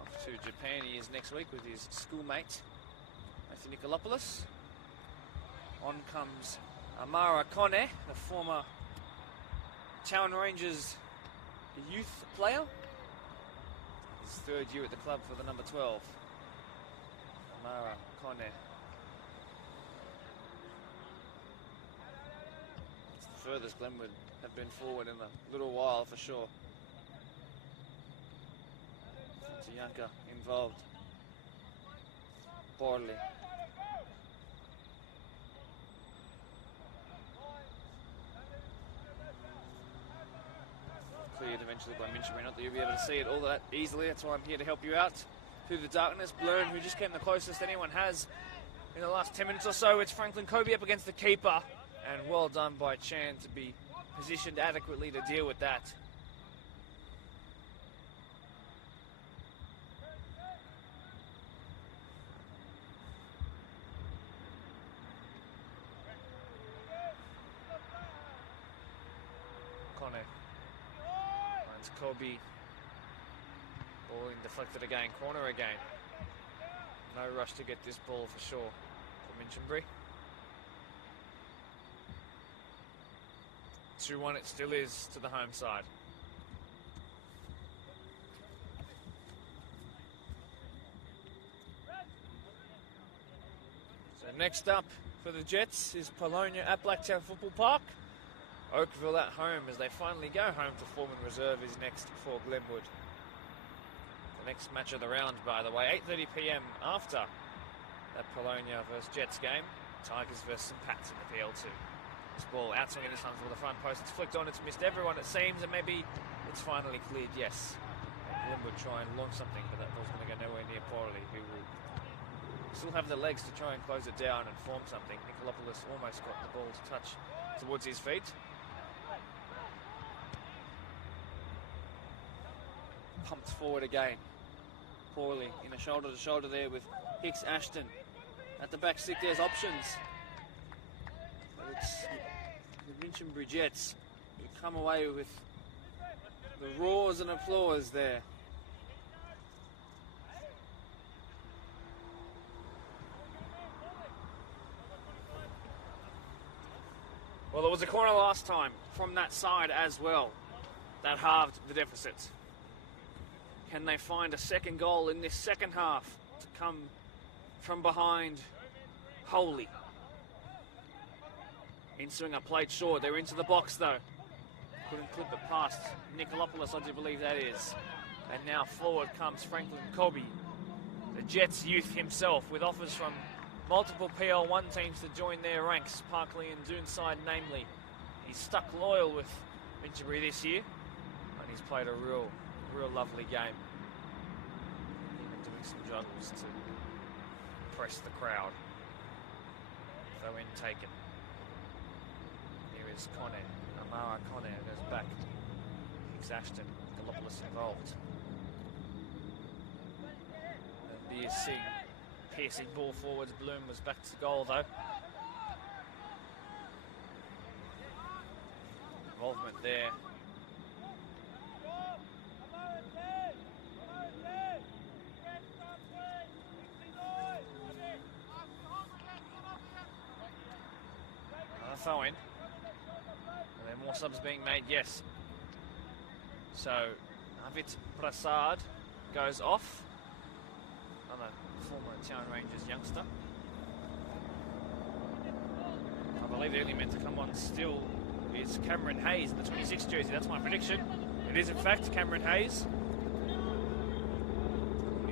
Off to Japan he is next week with his schoolmate, Matthew Nicolopoulos. On comes Amara Kone, the former Town Rangers youth player. His third year at the club for the number 12. Amara Kone. It's the furthest Glenwood have been forward in a little while for sure. Tiyanka involved. Borley. Cleared eventually by Minchinbury. Not that you'll be able to see it all that easily. That's why I'm here to help you out through the darkness. Blern, who just came the closest anyone has in the last 10 minutes or so. It's Franklin Kobe up against the keeper. And well done by Chan to be positioned adequately to deal with that. Kone finds Kobe. Ball in deflected again, corner again. No rush to get this ball for sure for Minchinbury. 2-1 it still is to the home side. And next up for the Jets is Polonia at Blacktown Football Park. Oakville at home as they finally go home to Foreman Reserve is next for Glenwood. The next match of the round, by the way, 8:30 p.m. after that Polonia versus Jets game. Tigers versus St Pats in the PL2. This ball outswinging this time for the front post. It's flicked on, it's missed everyone it seems, and maybe it's finally cleared, yes. Glenwood try and launch something, but that ball's going to go nowhere near Porley, who will still have the legs to try and close it down and form something. Nikolopoulos almost got the ball to touch towards his feet. Pumped forward again. Porley in a shoulder-to-shoulder there with Hicks Ashton. At the back stick, there's options. But it's the Minchinbury Jets who come away with the roars and applause there. Well, there was a corner last time from that side as well. That halved the deficit. Can they find a second goal in this second half to come from behind Holy? In-swinger played short. They're into the box though. Couldn't clip it past Nikolopoulos, I do believe that is. And now forward comes Franklin Kobe, the Jets youth himself, with offers from multiple PL1 teams to join their ranks, Parkley and Doonside namely. He's stuck loyal with Minchinbury this year, and he's played a real lovely game. Even doing some juggles to impress the crowd. Throw in taken. Here is Conner. Amara Conner goes back. Hicks Ashton. Galopoulos involved. And BSC piercing ball forwards. Bloom was back to goal though. Involvement there. Throw in. And then more subs being made, yes. So, Avit Prasad goes off. Another former Town Rangers youngster. I believe the only meant to come on still is Cameron Hayes in the 26 jersey. That's my prediction. It is in fact Cameron Hayes.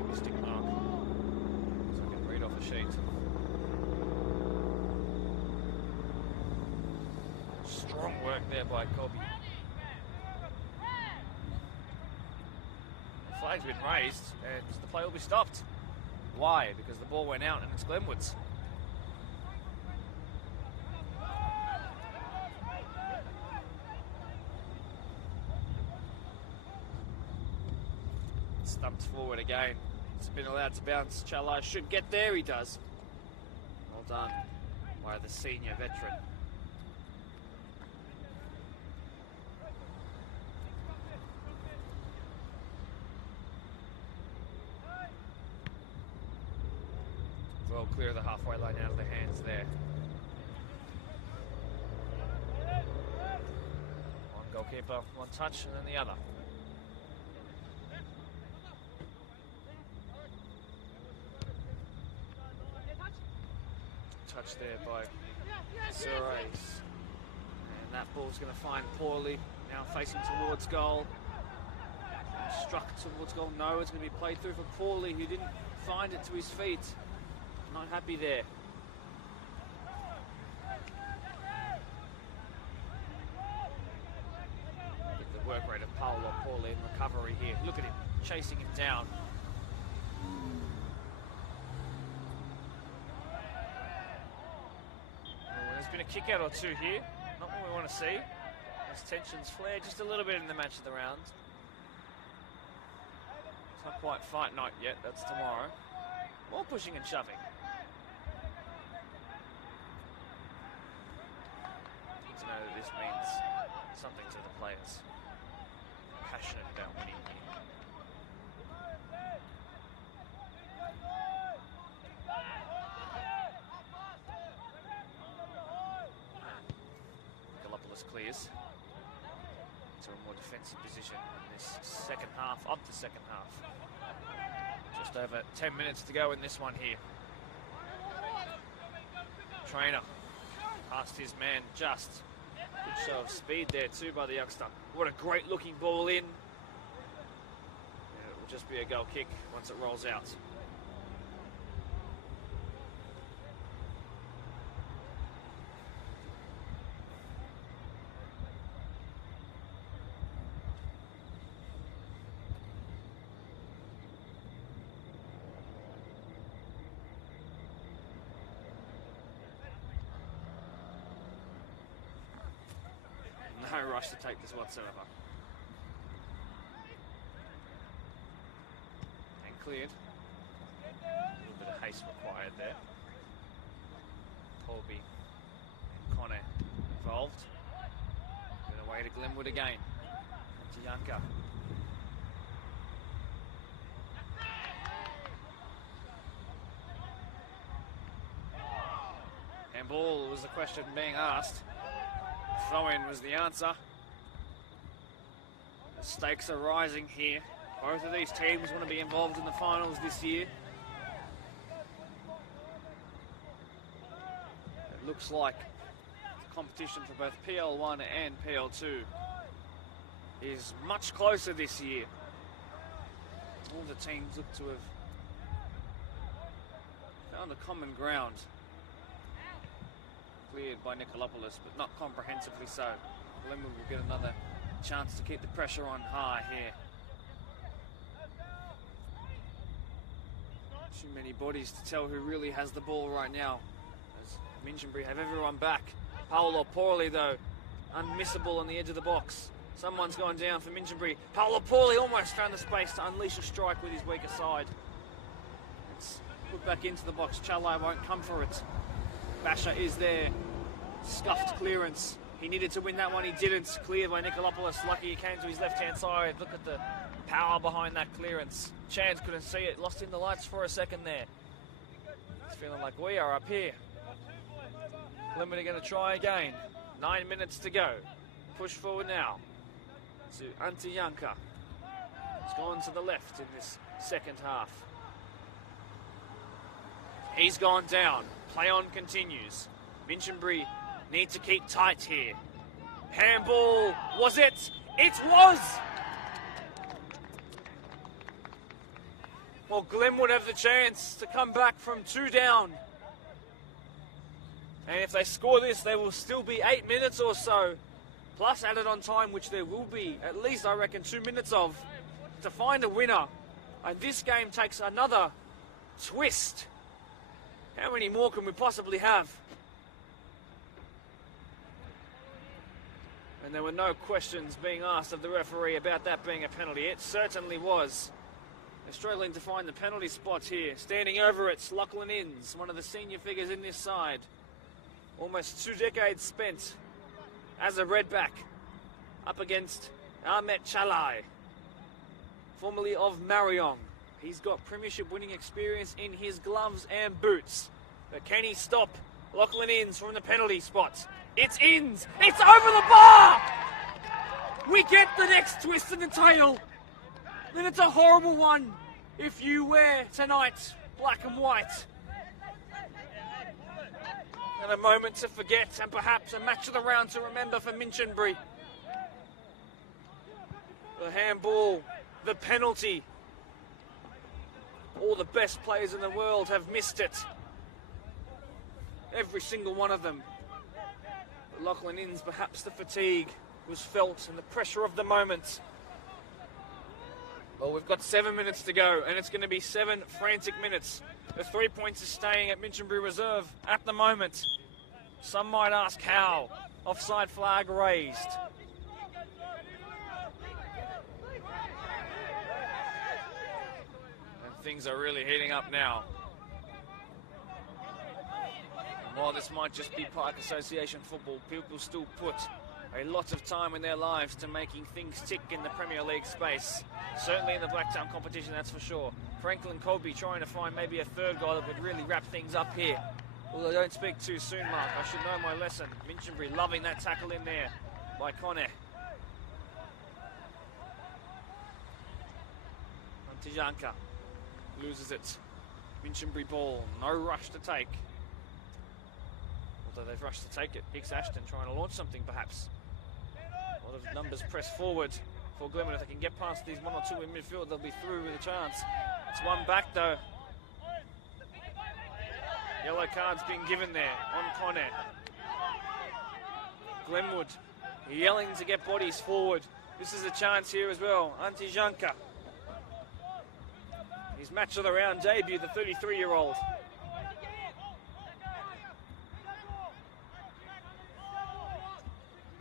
Mystic mark. So I can read off a sheet. Strong work there by Kobe. The flag's been raised and the play will be stopped. Why? Because the ball went out and it's Glenwood's. Stumped forward again. It's been allowed to bounce. Chalai should get there, he does. Well done by the senior veteran. Well clear of the halfway line out of their hands there. One goalkeeper, one touch, and then the other. Touch there by Suarez. And that ball's going to find Porley, now facing towards goal. Struck towards goal, no, it's going to be played through for Porley, who didn't find it to his feet. Not happy there. Look at the work rate of Paolo Porley in recovery here. Look at him chasing him down. There's been a kick out or two here. Not what we want to see. As tensions flare just a little bit in the match of the round. It's not quite fight night yet, that's tomorrow. More pushing and shoving. To know that this means something to the players. Passionate about winning here. Galopoulos clears to a more defensive position in this second half, of the second half. Just over 10 minutes to go in this one here. trainer. Past his man, Just. Good show of speed there too by the youngster. What a great looking ball in. And it will just be a goal kick once it rolls out. No rush to take this whatsoever. And cleared. A little bit of haste required there. Colby and Connor involved. Going away to Glenwood again. To Yanka. Handball was the question being asked. Throw-in was the answer. The stakes are rising here. Both of these teams want to be involved in the finals this year. It looks like the competition for both PL1 and PL2 is much closer this year. All the teams look to have found a common ground. Cleared by Nicolopoulos, but not comprehensively so. Glenwood will get another chance to keep the pressure on high here. Too many bodies to tell who really has the ball right now, as Minchinbury have everyone back. Paolo Porley though, unmissable on the edge of the box. Someone's gone down for Minchinbury. Paolo Porley almost found the space to unleash a strike with his weaker side. It's put back into the box. Chalai won't come for it. Basher is there. Scuffed clearance. He needed to win that one. He didn't. Cleared by Nicolopoulos. Lucky he came to his left-hand side. Look at the power behind that clearance. Chance couldn't see it. Lost in the lights for a second there. It's feeling like we are up here. Glenwood are going to try again. 9 minutes to go. Push forward now to Antiyanka. It's gone to the left in this second half. He's gone down. Play on continues. Minchinbury need to keep tight here. Handball, was it? It was! Well, Glenwood have the chance to come back from 2 down. And if they score this, there will still be 8 minutes or so, plus added on time, which there will be at least, I reckon, 2 minutes of, to find a winner. And this game takes another twist. How many more can we possibly have? And there were no questions being asked of the referee about that being a penalty. It certainly was. They're struggling to find the penalty spot here. Standing over it's Lachlan Innes, one of the senior figures in this side. Almost 2 decades spent as a Redback up against Ahmet Chalai, formerly of Mariong. He's got premiership winning experience in his gloves and boots. But can he stop Lachlan Innes from the penalty spot? It's Innes! It's over the bar! We get the next twist in the tail. Then it's a horrible one if you wear tonight black and white. And a moment to forget, and perhaps a match of the round to remember for Minchinbury. The handball, the penalty. All the best players in the world have missed it. Every single one of them. But Lachlan Innes, perhaps the fatigue was felt and the pressure of the moment. Well, we've got 7 minutes to go, and it's going to be 7 frantic minutes. The 3 points is staying at Minchinbury Reserve at the moment. Some might ask how. Offside flag raised. And things are really heating up now. And while this might just be Park Association football, people still put a lot of time in their lives to making things tick in the Premier League space. Certainly in the Blacktown competition, that's for sure. Franklin Colby trying to find maybe a third guy that would really wrap things up here. Well, I don't speak too soon, Mark. I should know my lesson. Minchinbury loving that tackle in there by Connor. Antiyanka loses it. Minchinbury ball, no rush to take. Although they've rushed to take it. Hicks Ashton trying to launch something perhaps. A lot of numbers press forward for Glenwood. If they can get past these one or two in midfield, they'll be through with a chance. It's one back though. Yellow card's been given there on Connor. Glenwood yelling to get bodies forward. This is a chance here as well. Antijanka. His match of the round debut, the 33-year-old.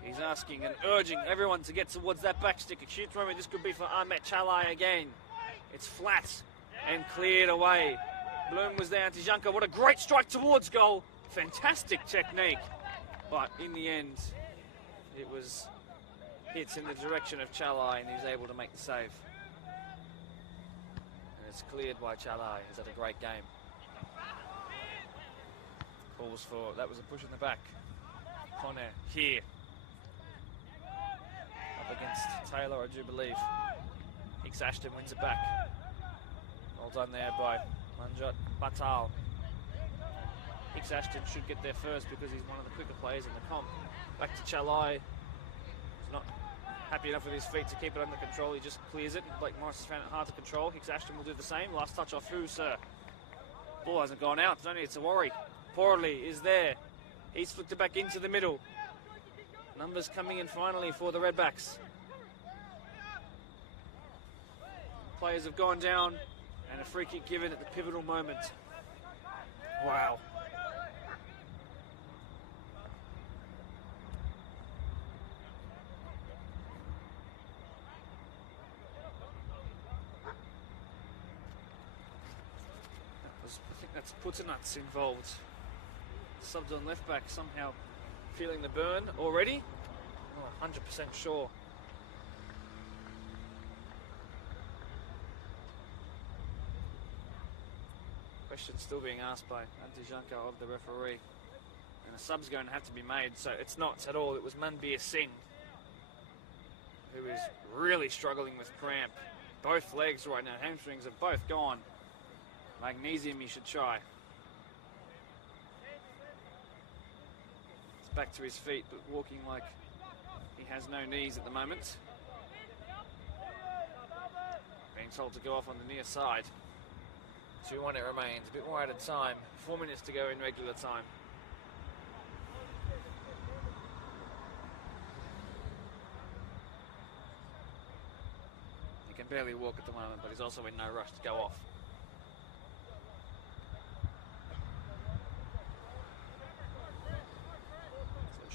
He's asking and urging everyone to get towards that back stick. A huge moment this could be for Ahmet Chalai again. It's flat and cleared away. Bloom was there, Antijanka. What a great strike towards goal. Fantastic technique. But in the end, it was hits in the direction of Chalai and he was able to make the save. And it's cleared by Chalai. He's had a great game. Calls for, that was a push in the back. Connor here. Up against Taylor, I do believe. Hicks Ashton wins it back. Well done there by Manjot Batal. Hicks Ashton should get there first because he's one of the quicker players in the comp. Back to Chalai. He's not happy enough with his feet to keep it under control. He just clears it. Blake Morris has found it hard to control. Hicks Ashton will do the same. Last touch off who, sir? Ball hasn't gone out. It's only it's a worry. Porley is there. He's flicked it back into the middle. Numbers coming in finally for the Redbacks. Players have gone down and a free kick given at the pivotal moment. Wow. I think that's Puttanuts involved. Subbed on left back, somehow feeling the burn already. Oh, 100% sure. Question still being asked by Antijanka of the referee. And a sub's going to have to be made, so it's not at all. It was Manbir Singh, who is really struggling with cramp. Both legs right now, hamstrings have both gone. Magnesium he should try. It's back to his feet, but walking like he has no knees at the moment. Being told to go off on the near side. 2-1 it remains, a bit more out of time. 4 minutes to go in regular time. He can barely walk at the moment, but he's also in no rush to go off.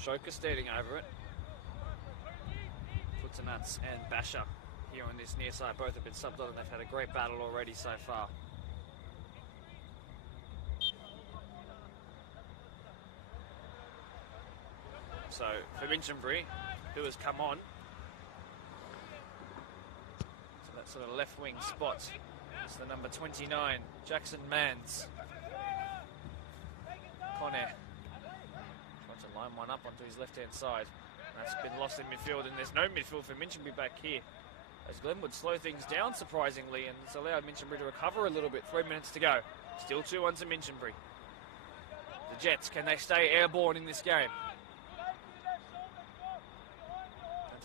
So Shoka standing over it. Puttanuts and Basher here on this near side. Both have been subbed on and they've had a great battle already so far. So for Minchinbury, who has come on to that sort of left wing spot, it's the number 29, Jackson Mans. Connor trying to line one up onto his left hand side. That's been lost in midfield, and there's no midfield for Minchinbury back here. As Glenwood slow things down surprisingly, and it's allowed Minchinbury to recover a little bit. 3 minutes to go. Still 2-1 to Minchinbury. The Jets, can they stay airborne in this game?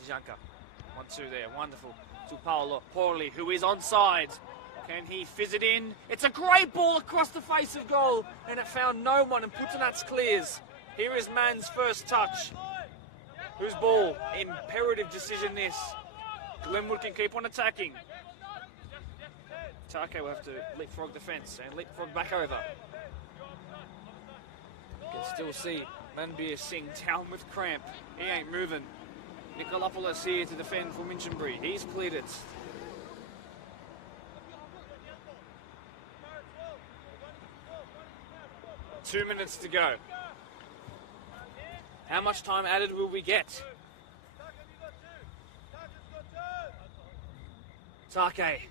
Antijanka, 1-2 there, wonderful. To Paolo Porley, who is onside. Can he fizz it in? It's a great ball across the face of goal, and it found no one, and Puttanuts clears. Here is Mann's first touch. Whose ball? Imperative decision this. Glenwood can keep on attacking. Take will have to leapfrog the fence and leapfrog back over. You can still see Manbir Singh down with cramp. He ain't moving. Nikolopoulos here to defend for Minchinbury. He's cleared it. Two minutes to go. How much time added will we get? Take,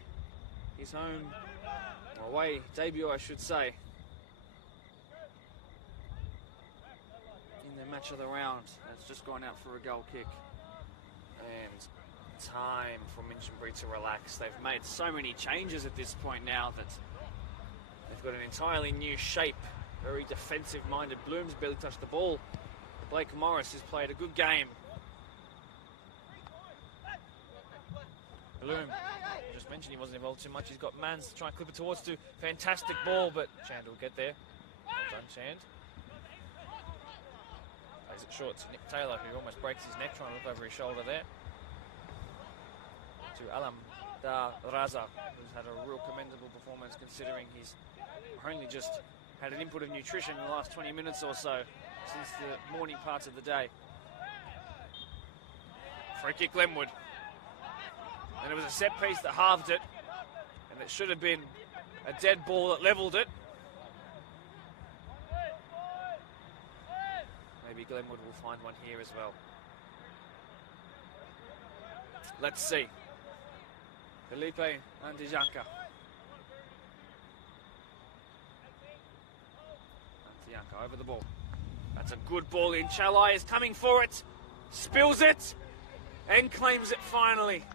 his home, or away debut I should say, in the match of the round. It's just gone out for a goal kick. And time for Minchinbury to relax. They've made so many changes at this point now that they've got an entirely new shape Very defensive-minded. Bloom's barely touched the ball. Blake Morris has played a good game. Bloom, just mentioned he wasn't involved too much. He's got Mans to try and clip it towards to. Fantastic ball, but Chand will get there. Well done, Chand. Plays it short to Nick Taylor, who almost breaks his neck trying to look over his shoulder there. To Alam Da Raza, who's had a real commendable performance considering he's only just had an input of nutrition in the last 20 minutes or so since the morning parts of the day. Free kick Glenwood. And it was a set piece that halved it, and it should have been a dead ball that levelled it. Maybe Glenwood will find one here as well. Let's see. Felipe Antijanka. Antijanka over the ball. That's a good ball in. Chalai is coming for it. Spills it. And claims it finally.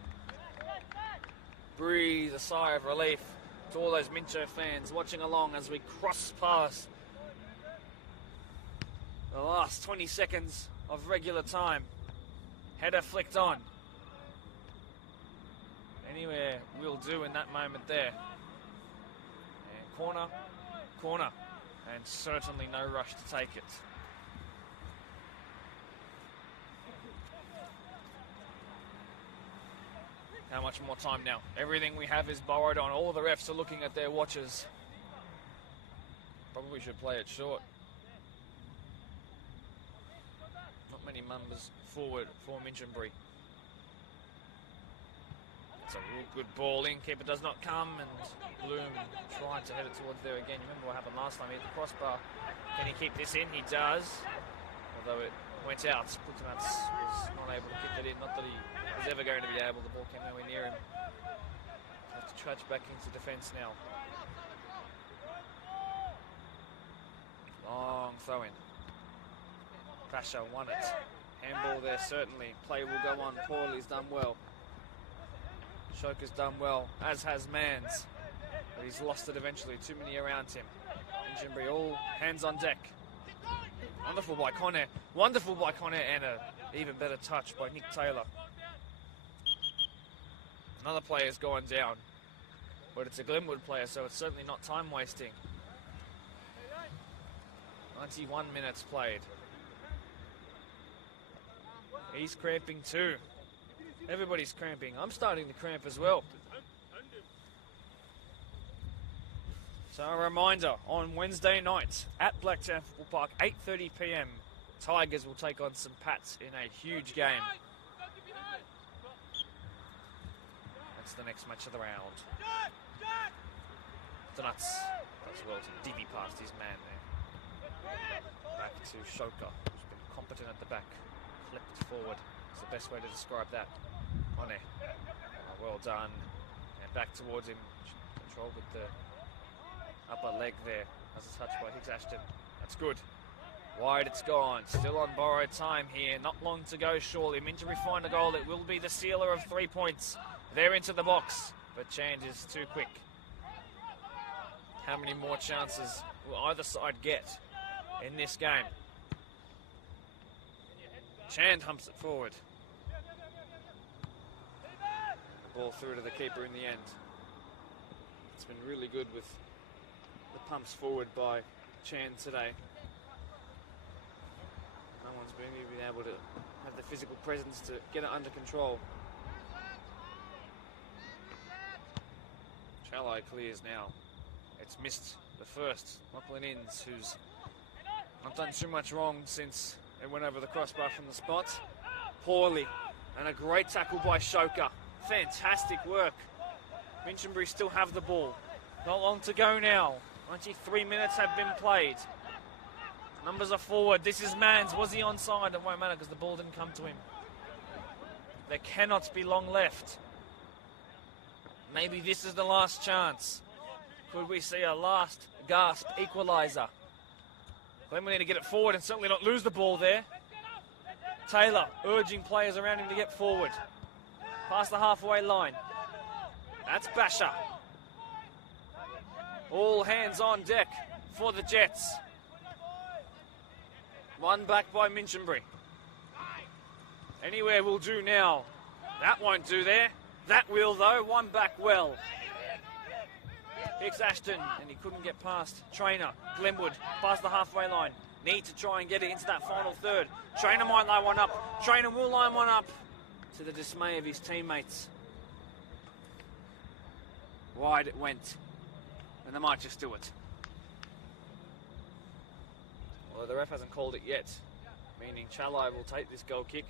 Breathe a sigh of relief to all those Mincho fans watching along as we cross past the last 20 seconds of regular time. Header flicked on. Anywhere will do in that moment there. And corner, corner. And certainly no rush to take it. How much more time now? Everything we have is borrowed on. All the refs are looking at their watches. Probably should play it short. Not many numbers forward for Minchinbury. It's a real good ball in. Keeper does not come, and Bloom tried to head it towards there again. You remember what happened last time? He hit the crossbar. Can he keep this in? He does. Although it went out. Putamats was not able to kick it in. Not that he was ever going to be able. The ball came nowhere near him. Have to trudge back into defence now. Long throw in. Pasha won it. Handball there certainly. Play will go on. Pauli's done well. Shoka's done well, as has Mans. But he's lost it eventually. Too many around him. Minchinbury all hands on deck. Wonderful by Conair. Wonderful by Conair, and an even better touch by Nick Taylor. Another player's gone down. But it's a Glenwood player, so it's certainly not time wasting. 91 minutes played. He's cramping too. Everybody's cramping. I'm starting to cramp as well. So a reminder, on Wednesday night at Blacktown Football Park, 8:30 p.m, Tigers will take on some Pats in a huge game. That's the next match of the round. Donuts does well to divvy past his man there. Back to Shoka, who's been competent at the back. Flipped forward is the best way to describe that. On it. Well done. And back towards him. Control with the upper leg there. As a touch by Hicks Ashton. That's good. Wide it's gone. Still on borrowed time here. Not long to go surely. Minchinbury find a goal. It will be the sealer of 3 points. They're into the box. But Chand is too quick. How many more chances will either side get in this game? Chand humps it forward. Ball through to the keeper in the end. It's been really good with the pumps forward by Chand today. No one's been able to have the physical presence to get it under control. Chalai clears now. It's missed the first. Lachlan Inns, who's not done too much wrong since it went over the crossbar from the spot. Poorly. And a great tackle by Shoka. Fantastic work. Minchinbury still have the ball. Not long to go now. 93 minutes have been played. Numbers are forward. This is Mans. Was he onside? It won't matter because the ball didn't come to him. There cannot be long left. Maybe this is the last chance. Could we see a last gasp equaliser? Then we need to get it forward and certainly not lose the ball there. Taylor urging players around him to get forward. Past the halfway line. That's Basha. All hands on deck for the Jets. One back by Minchinbury. Anywhere will do now. That won't do there. That will though. One back well. Hicks Ashton, and he couldn't get past Trainer. Glenwood past the halfway line. Need to try and get it into that final third. Trainer might line one up. Trainer will line one up, to the dismay of his teammates. Wide it went, and they might just do it. Well, the ref hasn't called it yet, meaning Chalai will take this goal kick,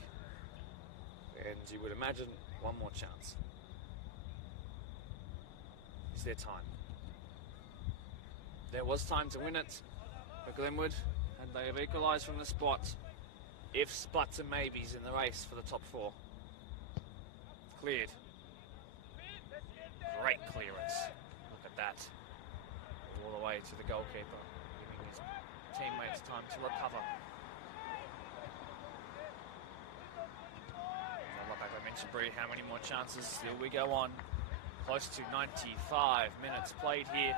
and you would imagine one more chance. Is there time? There was time to win it for Glenwood, and they have equalised from the spot. Ifs, buts and maybes in the race for the top four. Cleared. Great clearance. Look at that. All the way to the goalkeeper, giving his teammates time to recover. Like I mentioned, how many more chances? Still we go on. Close to 95 minutes played here.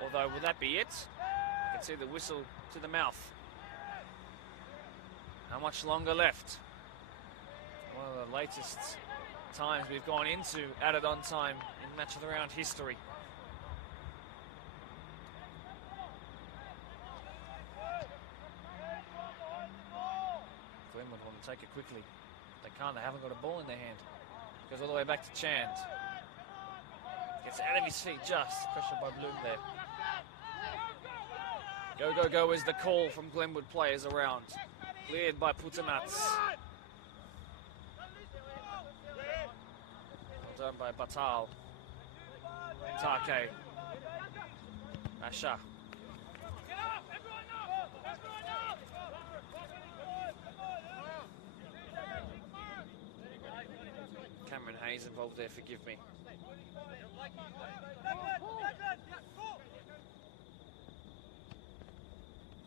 Although, will that be it? You can see the whistle to the mouth. How much longer left? One of the latest times we've gone into added on time in match of the round history. Glenwood want to take it quickly. They can't, they haven't got a ball in their hand. Goes all the way back to Chand. Gets out of his feet just. Pressure by Bloom there. Go, go, go is the call from Glenwood players around. Cleared by Putamats. Well done by Batal. Take. Asha. Cameron Hayes involved there, forgive me.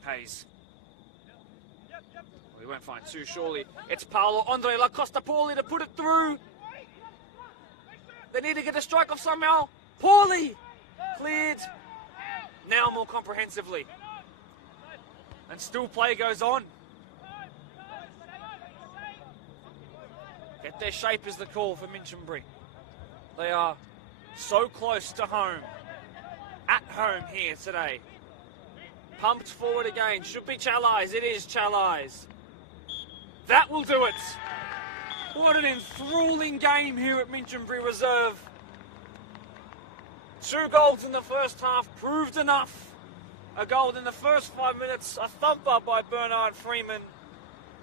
Hayes. Well, he won't find two, surely. It's Paolo Andre Lacosta Pauli to put it through. They need to get a strike off somehow. Pauli! Cleared. Now more comprehensively. And still play goes on. Get their shape is the call for Minchinbury. They are so close to home. At home here today. Pumped forward again. Should be Chalai's. It is Chalai's. That will do it. What an enthralling game here at Minchinbury Reserve. 2 goals in the first half proved enough. A goal in the first 5 minutes. A thumper by Bernard Freeman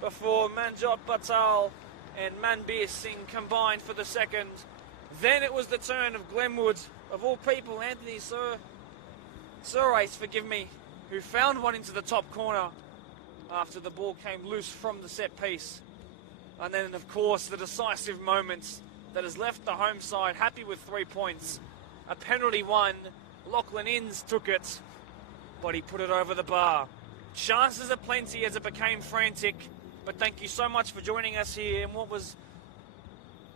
before Manjot Batal and Manbir Singh combined for the second. Then it was the turn of Glenwood, of all people, Anthony Surace, forgive me, who found one into the top corner after the ball came loose from the set piece. And then, of course, the decisive moments that has left the home side happy with 3 points. A penalty won. Lachlan Innes took it, but he put it over the bar. Chances aplenty as it became frantic, but thank you so much for joining us here in what was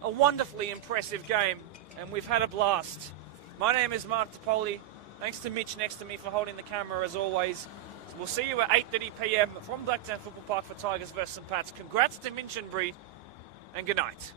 a wonderfully impressive game, and we've had a blast. My name is Mark DePoli. Thanks to Mitch next to me for holding the camera as always. We'll see you at 8:30 p.m. from Blacktown Football Park for Tigers vs St Pats. Congrats to Minchinbury, and good night.